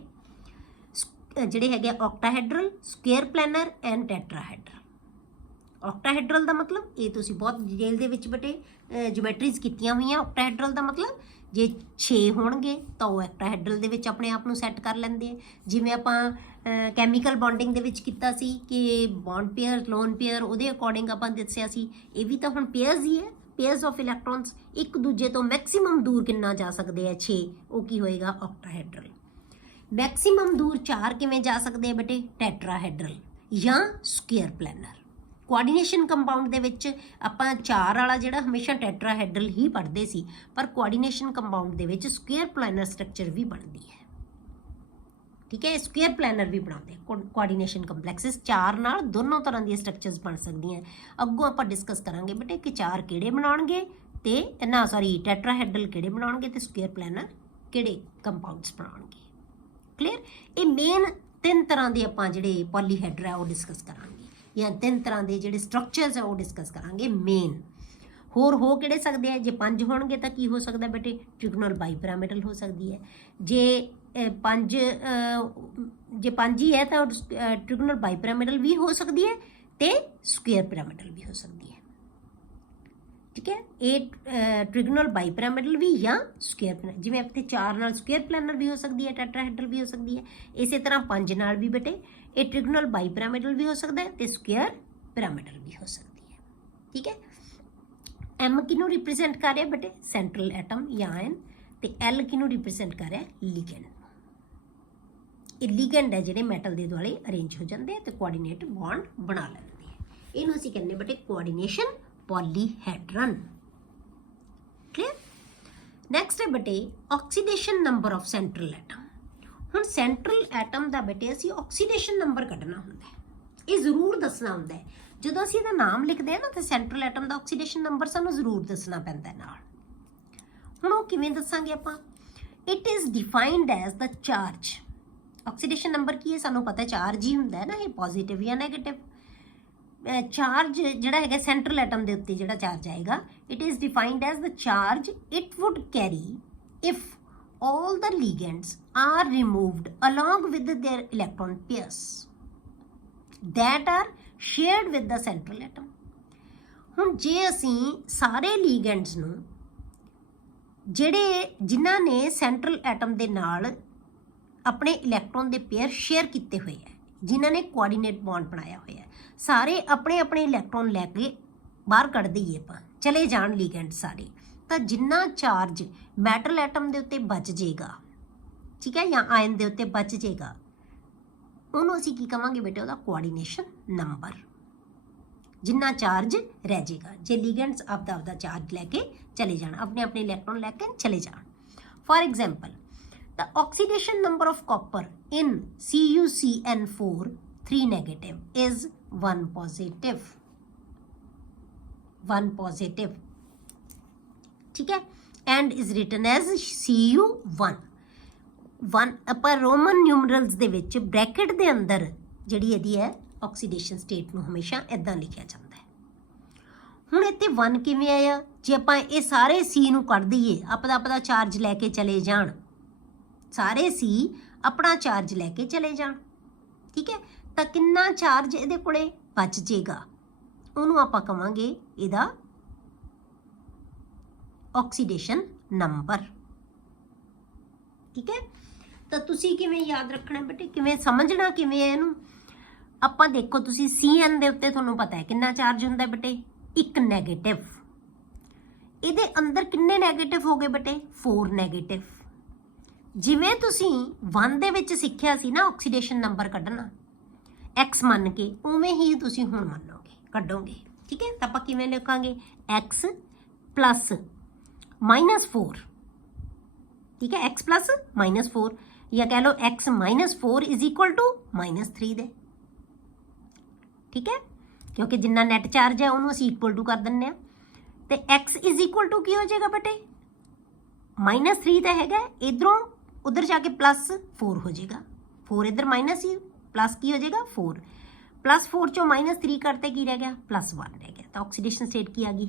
ਜਿਹੜੇ ਹੈਗੇ ਆਕਟਾਹੈਡਰਲ, ਸਕੁਅਰ ਪਲੈਨਰ ਐਂਡ ਟੈਟਰਾਹੈਡਰਲ। ਆਕਟਾਹੈਡਰਲ ਦਾ ਮਤਲਬ ਇਹ ਤੁਸੀਂ ਬਹੁਤ ਡਿਟੇਲ ਦੇ ਵਿੱਚ ਬੇਟੇ ਜਿਓਮੈਟਰੀਜ਼ ਕੀਤੀਆਂ ਹੋਈਆਂ। ਆਕਟਾਹੈਡਰਲ ਦਾ ਮਤਲਬ ਜੇ 6 ਹੋਣਗੇ ਤਾਂ ਉਹ ਆਕਟਾਹੈਡਰਲ ਦੇ ਵਿੱਚ ਆਪਣੇ ਆਪ ਨੂੰ ਸੈੱਟ ਕਰ ਲੈਂਦੇ ਆ। ਜਿਵੇਂ ਆਪਾਂ ਕੈਮੀਕਲ ਬੌਂਡਿੰਗ ਦੇ ਵਿੱਚ ਕੀਤਾ ਸੀ ਕਿ ਬੌਂਡ ਪੇਅਰ, ਲੋਨ ਪੇਅਰ, ਉਹਦੇ ਅਕੋਰਡਿੰਗ ਆਪਾਂ ਦੱਸਿਆ ਸੀ। ਇਹ ਵੀ ਤਾਂ ਹੁਣ ਪੇਅਰਸ ਹੀ ਹੈ, ਪੇਅਰਸ ਆਫ ਇਲੈਕਟ੍ਰੋਨਸ। ਇੱਕ ਦੂਜੇ ਤੋਂ ਮੈਕਸਿਮਮ ਦੂਰ ਕਿੰਨਾ ਜਾ ਸਕਦੇ ਆ? 6। ਉਹ ਕੀ ਹੋਏਗਾ? ਆਕਟਾਹੈਡਰਲ। ਮੈਕਸਿਮਮ ਦੂਰ 4 ਕਿਵੇਂ ਜਾ ਸਕਦੇ ਆ ਬੇਟੇ? ਟੈਟਰਾਹੈਡਰਲ ਜਾਂ ਸਕੁਅਰ ਪਲੈਨਰ। ਕੋਆਰਡੀਨੇਸ਼ਨ ਕੰਪਾਊਂਡ ਦੇ ਵਿੱਚ ਆਪਾਂ 4 ਵਾਲਾ ਜਿਹੜਾ ਹਮੇਸ਼ਾ ਟੈਟਰਾਹੈਡਰਲ ਹੀ ਪੜ੍ਹਦੇ ਸੀ, ਪਰ ਕੋਆਰਡੀਨੇਸ਼ਨ ਕੰਪਾਊਂਡ ਦੇ ਵਿੱਚ ਸਕੁਅਰ ਪਲੈਨਰ ਸਟਰਕਚਰ ਵੀ ਬਣਦੀ ਹੈ। ਠੀਕ ਹੈ? ਸਕੁਅਰ ਪਲੈਨਰ ਵੀ ਬਣਾਉਂਦੇ ਕੋਆਰਡੀਨੇਸ਼ਨ ਕੰਪਲੈਕਸਿਸ। 4 ਨਾਲ ਦੋਨੋਂ ਤਰ੍ਹਾਂ ਦੀਆਂ ਸਟਰਕਚਰਸ ਬਣ ਸਕਦੀਆਂ। ਅੱਗੋਂ ਆਪਾਂ ਡਿਸਕਸ ਕਰਾਂਗੇ ਬੇਟੇ ਕਿ 4 ਕਿਹੜੇ ਬਣਾਉਣਗੇ ਤੇ ਟੈਟਰਾਹੈਡਰਲ ਕਿਹੜੇ ਬਣਾਉਣਗੇ ਤੇ ਸਕੁਅਰ ਪਲੈਨਰ ਕਿਹੜੇ ਕੰਪਾਊਂਡਸ ਬਣਾਉਣਗੇ। ਕਲੀਅਰ? ਇਹ ਮੇਨ 3 ਤਰ੍ਹਾਂ ਦੇ ਆਪਾਂ ਜਿਹੜੇ ਪੋਲੀਹੈਡਰ ਹੈ ਉਹ ਡਿਸਕਸ ਕਰਾਂਗੇ, ਜਾਂ 3 ਤਰ੍ਹਾਂ ਦੇ ਜਿਹੜੇ ਸਟਰਕਚਰਸ ਆ ਉਹ ਡਿਸਕਸ ਕਰਾਂਗੇ ਮੇਨ। ਹੋਰ ਹੋ ਕਿਹੜੇ ਸਕਦੇ ਆ? ਜੇ 5 ਹੋਣਗੇ ਤਾਂ ਕੀ ਹੋ ਸਕਦਾ ਬੇਟੇ? ਟ੍ਰਿਗੋਨਲ ਬਾਈਪਿਰਾਮਿਡਲ ਹੋ ਸਕਦੀ ਹੈ। ਜੇ 5 ਹੀ ਹੈ ਤਾਂ ਟ੍ਰਿਗੋਨਲ ਬਾਈਪਿਰਾਮਿਡਲ ਵੀ ਹੋ ਸਕਦੀ ਹੈ ਤੇ ਸਕੁਅਰ ਪਿਰਾਮਿਡਲ ਵੀ ਹੋ ਸਕਦੀ ਹੈ। ਠੀਕ ਹੈ? ਇਹ ਟ੍ਰਿਗੋਨਲ ਬਾਈਪਿਰਾਮਿਡਲ ਵੀ ਜਾਂ ਸਕੁਅਰ ਪਲੈਨਰ, ਜਿਵੇਂ ਇੱਥੇ 4 ਨਾਲ ਸਕੁਅਰ ਪਲੈਨਰ ਵੀ ਹੋ ਸਕਦੀ ਹੈ, ਟੈਟਰਾਹੈਡਰਲ ਵੀ ਹੋ ਸਕਦੀ ਹੈ। ਇਸੇ ਤਰ੍ਹਾਂ 5 ਨਾਲ ਵੀ ਬੇਟੇ ਇਹ ਟ੍ਰਿਗੋਨਲ ਬਾਈਪਿਰਾਮਿਡਲ ਵੀ ਹੋ ਸਕਦਾ ਹੈ ਤੇ ਸਕੁਅਰ ਪਿਰਾਮਿਡਲ ਵੀ ਹੋ ਸਕਦੀ ਹੈ। ਠੀਕ ਹੈ, ਐਮ ਕਿਹਨੂੰ ਰਿਪਰੈਜ਼ੈਂਟ ਕਰ ਰਿਹਾ ਬੇਟੇ? ਸੈਂਟਰਲ ਐਟਮ ਜਾਂ ਆਇਨ, ਤੇ ਐਲ ਕਿਹਨੂੰ ਰਿਪਰੈਜ਼ੈਂਟ ਕਰ ਰਿਹਾ? ਲਿਗੈਂਡ। ਇਹ ਲਿਗੈਂਡ ਹੈ ਜਿਹੜੇ ਮੈਟਲ ਦੇ ਦੁਆਲੇ ਅਰੇਂਜ ਹੋ ਜਾਂਦੇ ਆ ਤੇ ਕੋਆਰਡੀਨੇਟ ਬੌਂਡ ਬਣਾ ਲੈਂਦੇ ਆ। ਇਹਨੂੰ ਅਸੀਂ ਕਹਿੰਦੇ ਬੇਟੇ ਕੋਆਰਡੀਨੇਸ਼ਨ ਪੋਲੀਹੈਡਰਨ। ਕਲੀਅਰ? ਨੈਕਸਟ ਹੈ ਬੇਟੇ oxidation number of central atom. ਹੁਣ ਸੈਂਟਰਲ ਐਟਮ ਦਾ ਬੇਟੇ ਅਸੀਂ ਆਕਸੀਡੇਸ਼ਨ ਨੰਬਰ ਕੱਢਣਾ ਹੁੰਦਾ ਹੈ, ਇਹ ਜ਼ਰੂਰ ਦੱਸਣਾ ਹੁੰਦਾ ਹੈ। ਜਦੋਂ ਅਸੀਂ ਇਹਦਾ ਨਾਮ ਲਿਖਦੇ ਹਾਂ ਨਾ ਤੇ ਸੈਂਟਰਲ ਐਟਮ ਦਾ ਆਕਸੀਡੇਸ਼ਨ ਨੰਬਰ ਸਾਨੂੰ ਜ਼ਰੂਰ ਦੱਸਣਾ ਪੈਂਦਾ ਨਾਲ। ਹੁਣ ਉਹ ਕਿਵੇਂ ਦੱਸਾਂਗੇ ਆਪਾਂ? It is defined as the charge. Oxidation number ਕੀ ਹੈ? ਸਾਨੂੰ ਪਤਾ ਚਾਰਜ ਹੀ ਹੁੰਦਾ ਹੈ ਨਾ, ਇਹ ਪੋਜ਼ਿਟਿਵ ਜਾਂ ਨੈਗੇਟਿਵ। ਚਾਰਜ ਜਿਹੜਾ ਹੈਗਾ ਸੈਂਟਰਲ ਐਟਮ ਦੇ ਉੱਤੇ ਜਿਹੜਾ ਚਾਰਜ ਆਏਗਾ, it is defined as the charge it wood carry if all the ligands are removed along with their electron pairs that are shared with the central atom। ਹੁਣ ਜੇ ਅਸੀਂ ਸਾਰੇ ligands ਨੂੰ ਜਿਨ੍ਹਾਂ ਨੇ ਸੈਂਟਰਲ ਐਟਮ ਦੇ ਨਾਲ ਆਪਣੇ ਇਲੈਕਟ੍ਰੋਨ ਦੇ ਪੇਅਰ ਸ਼ੇਅਰ ਕੀਤੇ ਹੋਏ ਹੈ, ਜਿਨ੍ਹਾਂ ਨੇ ਕੋਆਰਡੀਨੇਟ ਬੌਂਡ ਬਣਾਇਆ ਹੋਇਆ ਹੈ, ਸਾਰੇ ਆਪਣੇ ਆਪਣੇ ਇਲੈਕਟ੍ਰੋਨ ਲੈ ਕੇ ਬਾਹਰ ਕੱਢ ਦਈਏ ਆਪਾਂ, ਚਲੇ ਜਾਣ ਲਿਗੈਂਡ ਸਾਰੇ, ਤਾਂ ਜਿੰਨਾ ਚਾਰਜ ਮੈਟਲ ਐਟਮ ਦੇ ਉੱਤੇ ਬਚ ਜਾਏਗਾ, ਠੀਕ ਹੈ, ਜਾਂ ਆਇਨ ਦੇ ਉੱਤੇ ਬਚ ਜਾਏਗਾ, ਉਹਨੂੰ ਅਸੀਂ ਕੀ ਕਵਾਂਗੇ ਬੇਟੇ? ਉਹਦਾ ਕੋਆਰਡੀਨੇਸ਼ਨ ਨੰਬਰ। ਜਿੰਨਾ ਚਾਰਜ ਰਹਿ ਜਾਏਗਾ, ਜੇ ਲਿਗੈਂਡਸ ਆਪਦਾ ਚਾਰਜ ਲੈ ਕੇ ਚਲੇ ਜਾਣ, ਆਪਣੇ ਆਪਣੇ ਇਲੈਕਟ੍ਰੋਨ ਲੈ ਕੇ ਚਲੇ ਜਾਣ। For example the oxidation number of copper in CuCN4 3 negative is 1 positive। ठीक है, and is written as Cu1। ਆਪਾਂ ਰੋਮਨ ਨਿਊਮਰਲਸ ਦੇ ਵਿੱਚ ਬ੍ਰੈਕਟ ਦੇ ਅੰਦਰ ਜਿਹੜੀ ਇਹਦੀ ਹੈ ਆਕਸੀਡੇਸ਼ਨ ਸਟੇਟ ਨੂੰ ਹਮੇਸ਼ਾ ਇਦਾਂ ਲਿਖਿਆ ਜਾਂਦਾ ਹੈ। ਹੁਣ ਇੱਥੇ 1 ਕਿਵੇਂ ਆਇਆ? ਜੇ ਆਪਾਂ ਇਹ ਸਾਰੇ C ਨੂੰ ਕੱਢ ਦਈਏ, ਆਪਦਾ ਚਾਰਜ ਲੈ ਕੇ ਚਲੇ ਜਾਣ, ਸਾਰੇ C ਆਪਣਾ ਚਾਰਜ ਲੈ ਕੇ ਚਲੇ ਜਾਣ, ਠੀਕ ਹੈ, ਤਾਂ ਕਿੰਨਾ ਚਾਰਜ ਇਹਦੇ ਕੋਲੇ ਬਚ ਜਾਏਗਾ? ਉਹਨੂੰ ਆਪਾਂ ਕਵਾਂਗੇ ਇਹਦਾ ਆਕਸੀਡੇਸ਼ਨ ਨੰਬਰ। ਠੀਕ ਹੈ, ਤਾਂ ਤੁਸੀਂ ਕਿਵੇਂ ਯਾਦ ਰੱਖਣਾ ਬੇਟੇ? ਕਿਵੇਂ ਸਮਝਣਾ ਕਿਵੇਂ ਹੈ ਇਹਨੂੰ? ਆਪਾਂ ਦੇਖੋ, ਤੁਸੀਂ CN ਦੇ ਉੱਤੇ ਤੁਹਾਨੂੰ ਪਤਾ ਹੈ ਕਿੰਨਾ ਚਾਰਜ ਹੁੰਦਾ ਬੇਟੇ? 1 ਨੈਗੇਟਿਵ। ਇਹਦੇ ਅੰਦਰ ਕਿੰਨੇ ਨੈਗੇਟਿਵ ਹੋ ਗਏ ਬੇਟੇ? 4 ਨੈਗੇਟਿਵ। ਜਿਵੇਂ ਤੁਸੀਂ 1 ਦੇ ਵਿੱਚ ਸਿੱਖਿਆ ਸੀ ਨਾ ਆਕਸੀਡੇਸ਼ਨ ਨੰਬਰ ਕੱਢਣਾ x ਮੰਨ ਕੇ, ਉਵੇਂ ਹੀ ਤੁਸੀਂ ਹੁਣ ਮੰਨੋਗੇ, ਕੱਢੋਗੇ। ਠੀਕ ਹੈ, ਤਾਂ ਆਪਾਂ ਕਿਵੇਂ ਲਿਖਾਂਗੇ? x plus -4। ਠੀਕ ਹੈ, x ਪਲੱਸ -4, ਜਾਂ ਕਹਿ ਲਓ x -4 ਇਜ਼ ਇਕੁਅਲ ਟੂ -3 ਦੇ। ਠੀਕ ਹੈ, ਕਿਉਂਕਿ ਜਿੰਨਾ ਨੈਟ ਚਾਰਜ ਹੈ ਉਹਨੂੰ ਅਸੀਂ ਇਕੁਅਲ ਟੂ ਕਰ ਦਿੰਦੇ ਹਾਂ, ਤੇ x ਇਜ਼ ਇਕੁਅਲ ਟੂ ਕੀ ਹੋ ਜਾਏਗਾ ਬੇਟੇ? -3 ਤਾਂ ਹੈਗਾ, ਇਧਰੋਂ ਉਧਰ ਜਾ ਕੇ +4 ਹੋ ਜਾਏਗਾ। 4 ਇੱਧਰ ਮਾਈਨਸ ਹੀ, ਪਲੱਸ ਕੀ ਹੋ ਜਾਏਗਾ? 4 + 4 ਚੋਂ -3 ਕਰਤੇ ਕੀ ਰਹਿ ਗਿਆ? +1 ਰਹਿ ਗਿਆ। ਤਾਂ ਆਕਸੀਡੇਸ਼ਨ ਸਟੇਟ ਕੀ ਆ ਗਈ?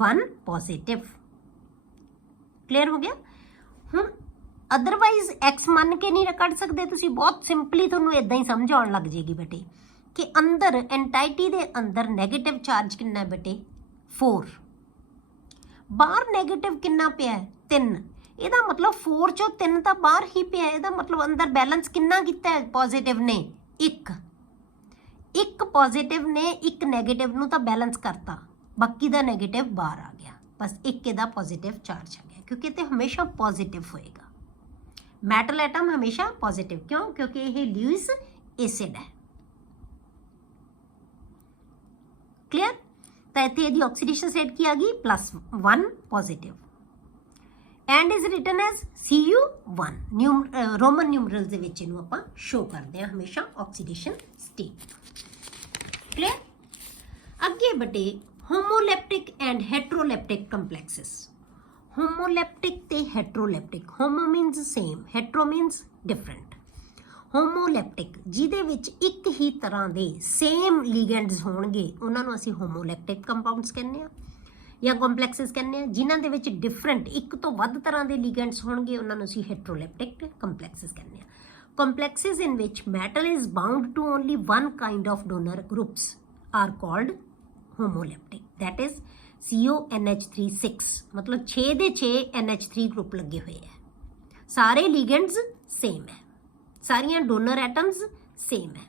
1 ਪੋਜ਼ਿਟਿਵ। ਕਲੀਅਰ ਹੋ ਗਿਆ? ਹੁਣ ਅਦਰਵਾਈਜ਼ x ਮੰਨ ਕੇ ਨਹੀਂ ਕੱਢ ਸਕਦੇ ਤੁਸੀਂ, ਬਹੁਤ ਸਿੰਪਲੀ ਤੁਹਾਨੂੰ ਇਦਾਂ ਹੀ ਸਮਝ ਆਉਣ ਲੱਗ ਜਾਏਗੀ ਬੇਟੇ ਕਿ ਅੰਦਰ ਐਂਟਾਈਟੀ ਦੇ ਅੰਦਰ ਨੈਗੇਟਿਵ ਚਾਰਜ ਕਿੰਨਾ ਹੈ ਬੇਟੇ? 4। ਬਾਹਰ ਨੈਗੇਟਿਵ ਕਿੰਨਾ ਪਿਆ? 3। ਇਹਦਾ ਮਤਲਬ 4 ਚੋਂ 3 ਤਾਂ ਬਾਹਰ ਹੀ ਪਿਆ। ਇਹਦਾ ਮਤਲਬ ਅੰਦਰ ਬੈਲੈਂਸ ਕਿੰਨਾ ਕੀਤਾ ਹੈ ਪੋਜ਼ਿਟਿਵ ਨੇ? 1 ਪੋਜ਼ਿਟਿਵ ਨੇ 1 ਨੈਗੇਟਿਵ ਨੂੰ ਤਾਂ ਬੈਲੈਂਸ ਕਰਤਾ, ਬਾਕੀ ਦਾ ਨੈਗੇਟਿਵ ਬਾਹਰ ਆ ਗਿਆ। ਬਸ ਇੱਕ ਇਹਦਾ ਪੋਜ਼ਿਟਿਵ ਚਾਰਜ ਆ ਗਿਆ, ਕਿਉਂਕਿ ਇਹ ਹਮੇਸ਼ਾ ਪੋਜ਼ਿਟਿਵ ਹੋਏਗਾ। ਮੈਟਲ ਐਟਮ ਹਮੇਸ਼ਾ ਪੋਜ਼ਿਟਿਵ, ਕਿਉਂ? ਕਿਉਂਕਿ ਇਹ ਲਿਊਇਸ ਐਸਿਡ ਹੈ। ਕਲੀਅਰ? ਤਾਂ ਇੱਥੇ ਇਹਦੀ ਆਕਸੀਡੇਸ਼ਨ ਸਟੇਟ ਕੀ ਆ ਗਈ? +1 positive, and is written as Cu1। Roman numerals ਦੇ ਵਿੱਚ ਇਹਨੂੰ ਆਪਾਂ ਸ਼ੋ ਕਰਦੇ ਹਾਂ ਹਮੇਸ਼ਾ ਆਕਸੀਡੇਸ਼ਨ ਸਟੇਟ। ਕਲੀਅਰ? ਅੱਗੇ ਬੇਟੇ ਹੋਮੋਲੈਪਟਿਕ ਐਂਡ ਹੈਟਰੋਲੈਪਟਿਕ ਕੰਪਲੈਕਸਿਸ। ਹੋਮੋਲੈਪਟਿਕ ਤੇ heteroleptic. Homo means same, hetero means different. Homoleptic ਜਿਹਦੇ ਵਿੱਚ ਇੱਕ ਹੀ ਤਰ੍ਹਾਂ ਦੇ ਸੇਮ ਲਿਗੈਂਡਸ ਹੋਣਗੇ, ਉਹਨਾਂ ਨੂੰ ਅਸੀਂ ਹੋਮੋਲੈਪਟਿਕ ਕੰਪਾਊਂਡਸ ਕਹਿੰਦੇ ਆ ਜਾਂ ਕੰਪਲੈਕਸਿਸ ਕਹਿੰਦੇ ਆ। ਜਿਨ੍ਹਾਂ ਦੇ ਵਿੱਚ ਡਿਫਰੈਂਟ, ਇੱਕ ਤੋਂ ਵੱਧ ਤਰ੍ਹਾਂ ਦੇ ਲਿਗੈਂਡਸ ਹੋਣਗੇ, ਉਹਨਾਂ ਨੂੰ ਅਸੀਂ ਹੈਟਰੋਲੈਪਟਿਕ ਕੰਪਲੈਕਸਿਸ ਕਹਿੰਦੇ ਆ। Complexes in which metal is bound to only one kind of donor groups are called homoleptic, that is CONH3 ਮਤਲਬ 6 ਦੇ 6 NH3 ਗਰੁੱਪ ਲੱਗੇ ਹੋਏ ਹੈ। ਸਾਰੇ ਲਿਗੈਂਡਸ ਸੇਮ ਹੈ, ਸਾਰੀਆਂ ਡੋਨਰ ਐਟਮਸ ਸੇਮ ਹੈ।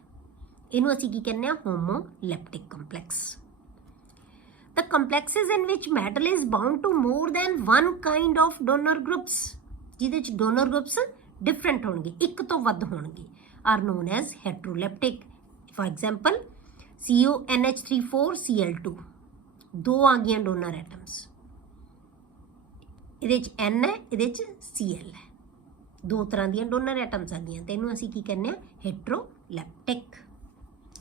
ਇਹਨੂੰ ਅਸੀਂ ਕੀ ਕਹਿੰਦੇ ਆ, ਹੋਮੋਲੈਪਟਿਕ complex. The complexes in which metal is bound to more than one kind of donor groups, ਜਿਹਦੇ ਚ donor groups different ਹੋਣਗੇ, ਇੱਕ ਤੋਂ ਵੱਧ ਹੋਣਗੇ, are known as heteroleptic. For example, CONH34Cl2 ਦੋ ਆ ਗਈਆਂ donor atoms, ਇਹਦੇ ਚ N ਹੈ, ਇਹਦੇ ਚ Cl ਹੈ, ਦੋ ਤਰ੍ਹਾਂ ਦੀਆਂ donor atoms ਆ ਗਈਆਂ, ਤੇ ਇਹਨੂੰ ਅਸੀਂ ਕੀ ਕਹਿੰਦੇ ਆ, heteroleptic।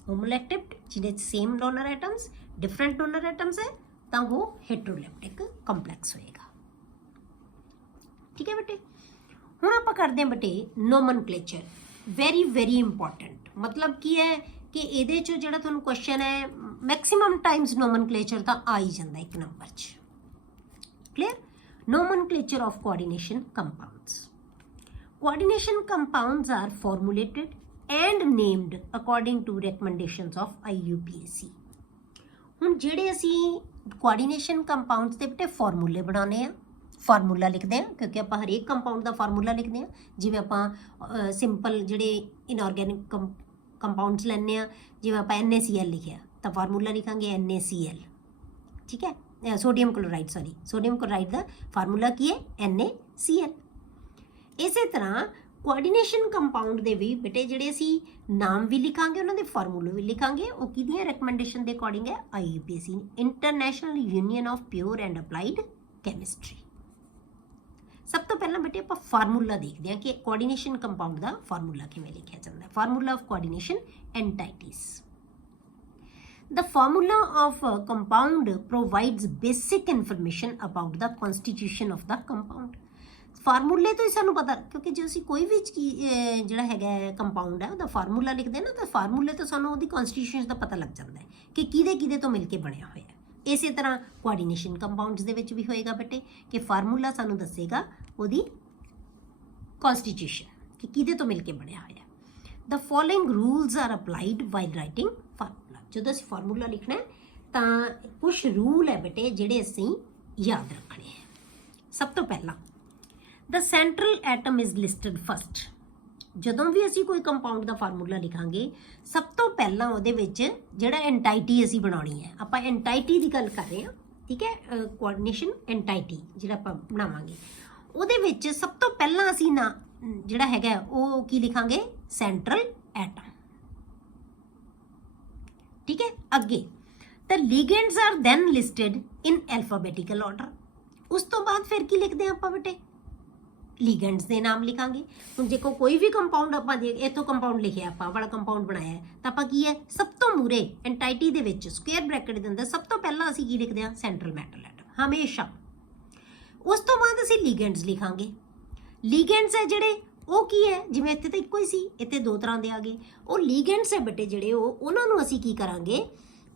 ਹੋਮੋਲੈਪਟਿਕ ਜਿਹਦੇ ਚ same donor atoms different donor atoms है तो वो हेट्रोलैप्टिक कंपलैक्स होएगा। ठीक है बेटे, हुण आपां करदे हां बेटे नोमनक्लेचर, वेरी वेरी इंपॉर्टेंट। मतलब की है कि इहदे चों जिहड़ा तुहानूं क्वेश्चन है मैक्सिमम टाइम्स नोमनक्लेचर तां आ ही जांदा एक नंबर च। Clear? Nomenclature of coordination compounds. Coordination compounds are formulated and named according to recommendations of IUPAC। ਹੁਣ ਜਿਹੜੇ ਅਸੀਂ ਕੋਆਰਡੀਨੇਸ਼ਨ ਕੰਪਾਊਂਡਸ ਦੇ ਬੇਟੇ ਫਾਰਮੂਲੇ ਬਣਾਉਂਦੇ ਆ, ਫਾਰਮੂਲਾ ਲਿਖਦੇ ਆ, ਕਿਉਂਕਿ ਆਪਾਂ ਹਰੇਕ ਕੰਪਾਊਂਡ ਦਾ ਫਾਰਮੂਲਾ ਲਿਖਦੇ ਆ। ਜਿਵੇਂ ਆਪਾਂ ਸਿੰਪਲ ਜਿਹੜੇ ਇਨਆਰਗੈਨਿਕ ਕੰਪਾਊਂਡਸ ਲੈਂਦੇ ਆ, ਜਿਵੇਂ ਆਪਾਂ NaCl ਲਿਖਿਆ ਤਾਂ ਫਾਰਮੂਲਾ ਲਿਖਾਂਗੇ NaCl। ਠੀਕ ਹੈ, ਸੋਡੀਅਮ ਕਲੋਰਾਈਡ, ਸੋਡੀਅਮ ਕਲੋਰਾਈਡ ਦਾ ਫਾਰਮੂਲਾ ਕੀ ਹੈ, NaCl। ਇਸੇ ਤਰ੍ਹਾਂ ਕੋਆਰਡੀਨੇਸ਼ਨ ਕੰਪਾਊਂਡ ਦੇ ਵੀ ਬੇਟੇ ਜਿਹੜੇ ਅਸੀਂ ਨਾਮ ਵੀ ਲਿਖਾਂਗੇ, ਉਹਨਾਂ ਦੇ ਫਾਰਮੂਲੇ ਵੀ ਲਿਖਾਂਗੇ, ਉਹ ਕਿਹਦੀਆਂ ਰეკਮੈਂਡੇਸ਼ਨ ਦੇ ਅਕੋਰਡਿੰਗ ਹੈ, IUPAC, international union of pure and applied chemistry. ਸਭ ਤੋਂ ਪਹਿਲਾਂ ਬੇਟੇ ਆਪਾਂ ਫਾਰਮੂਲਾ ਦੇਖਦੇ ਹਾਂ ਕਿ ਕੋਆਰਡੀਨੇਸ਼ਨ ਕੰਪਾਊਂਡ ਦਾ ਫਾਰਮੂਲਾ ਕਿਵੇਂ ਲਿਖਿਆ ਜਾਂਦਾ ਹੈ। Formula of coordination entities. The formula of a compound provides basic information about the constitution of the compound। ਫਾਰਮੂਲੇ ਤੋਂ ਹੀ ਸਾਨੂੰ ਪਤਾ, ਕਿਉਂਕਿ ਜੇ ਅਸੀਂ ਕੋਈ ਵੀ ਜਿਹੜਾ ਹੈਗਾ ਕੰਪਾਊਂਡ ਹੈ ਉਹਦਾ ਫਾਰਮੂਲਾ ਲਿਖਦੇ ਨਾ, ਤਾਂ ਫਾਰਮੂਲੇ ਤੋਂ ਸਾਨੂੰ ਉਹਦੀ ਕਨਸਟੀਟਿਊਸ਼ਨ ਦਾ ਪਤਾ ਲੱਗ ਜਾਂਦਾ ਹੈ ਕਿ ਕਿਹਦੇ ਤੋਂ ਮਿਲ ਕੇ ਬਣਿਆ ਹੋਇਆ ਹੈ। ਇਸੇ ਤਰ੍ਹਾਂ ਕੋਆਰਡੀਨੇਸ਼ਨ ਕੰਪਾਊਂਡਸ ਦੇ ਵਿੱਚ ਵੀ ਹੋਏਗਾ ਬੇਟੇ ਕਿ ਫਾਰਮੂਲਾ ਸਾਨੂੰ ਦੱਸੇਗਾ ਉਹਦੀ ਕਨਸਟੀਟਿਊਸ਼ਨ ਕਿ ਕਿਹਦੇ ਤੋਂ ਮਿਲ ਕੇ ਬਣਿਆ ਹੋਇਆ। The following rules are applied while writing formula. ਜਦੋਂ ਅਸੀਂ ਫਾਰਮੂਲਾ ਲਿਖਣਾ ਤਾਂ ਕੁਝ ਰੂਲ ਹੈ ਬੇਟੇ ਜਿਹੜੇ ਅਸੀਂ ਯਾਦ ਰੱਖਣੇ ਹੈ। ਸਭ ਤੋਂ ਪਹਿਲਾਂ the central atom is listed first। ਜਦੋਂ ਵੀ ਅਸੀਂ ਕੋਈ ਕੰਪਾਊਂਡ ਦਾ ਫਾਰਮੂਲਾ ਲਿਖਾਂਗੇ ਸਭ ਤੋਂ ਪਹਿਲਾਂ ਉਹਦੇ ਵਿੱਚ ਜਿਹੜਾ ਐਂਟਾਈਟੀ ਅਸੀਂ ਬਣਾਉਣੀ ਹੈ, ਆਪਾਂ ਐਂਟਾਈਟੀ ਦੀ ਗੱਲ ਕਰ ਰਹੇ ਹਾਂ। ਠੀਕ ਹੈ, ਕੋਆਰਡੀਨੇਸ਼ਨ ਐਂਟਾਈਟੀ ਜਿਹੜਾ ਆਪਾਂ ਬਣਾਵਾਂਗੇ ਉਹਦੇ ਵਿੱਚ ਸਭ ਤੋਂ ਪਹਿਲਾਂ ਅਸੀਂ ਨਾ ਜਿਹੜਾ ਹੈਗਾ ਉਹ ਕੀ ਲਿਖਾਂਗੇ, ਸੈਂਟਰਲ ਐਟਮ। ਠੀਕ ਹੈ, ਅੱਗੇ the ligands are then listed in alphabetical order। ਉਸ ਤੋਂ ਬਾਅਦ ਫਿਰ ਕੀ ਲਿਖਦੇ ਆਪਾਂ ਬੇਟੇ, ਲੀਗੈਂਡਸ ਦੇ ਨਾਮ ਲਿਖਾਂਗੇ। ਹੁਣ ਜੇ ਕੋਈ ਵੀ ਕੰਪਾਊਂਡ ਆਪਾਂ ਇੱਥੋਂ ਕੰਪਾਊਂਡ ਲਿਖਿਆ, ਆਪਾਂ ਵਾਲਾ ਕੰਪਾਊਂਡ ਬਣਾਇਆ ਤਾਂ ਆਪਾਂ ਕੀ ਹੈ, ਸਭ ਤੋਂ ਮੂਰੇ ਐਂਟਾਈਟੀ ਦੇ ਵਿੱਚ ਸਕੁਅਰ ਬ੍ਰੈਕਟ ਦੇ ਅੰਦਰ ਸਭ ਤੋਂ ਪਹਿਲਾਂ ਅਸੀਂ ਕੀ ਲਿਖਦੇ ਹਾਂ, ਸੈਂਟਰਲ ਮੈਟਲ ਐਟਮ ਹਮੇਸ਼ਾ। ਉਸ ਤੋਂ ਬਾਅਦ ਅਸੀਂ ਲੀਗੈਂਡਸ ਲਿਖਾਂਗੇ। ਲੀਗੈਂਡਸ ਹੈ ਜਿਹੜੇ ਉਹ ਕੀ ਹੈ, ਜਿਵੇਂ ਇੱਥੇ ਤਾਂ ਇੱਕੋ ਹੀ ਸੀ, ਇੱਥੇ ਦੋ ਤਰ੍ਹਾਂ ਦੇ ਆ ਗਏ। ਉਹ ਲੀਗੈਂਡਸ ਹੈ ਬੇਟੇ ਜਿਹੜੇ ਉਹਨਾਂ ਨੂੰ ਅਸੀਂ ਕੀ ਕਰਾਂਗੇ,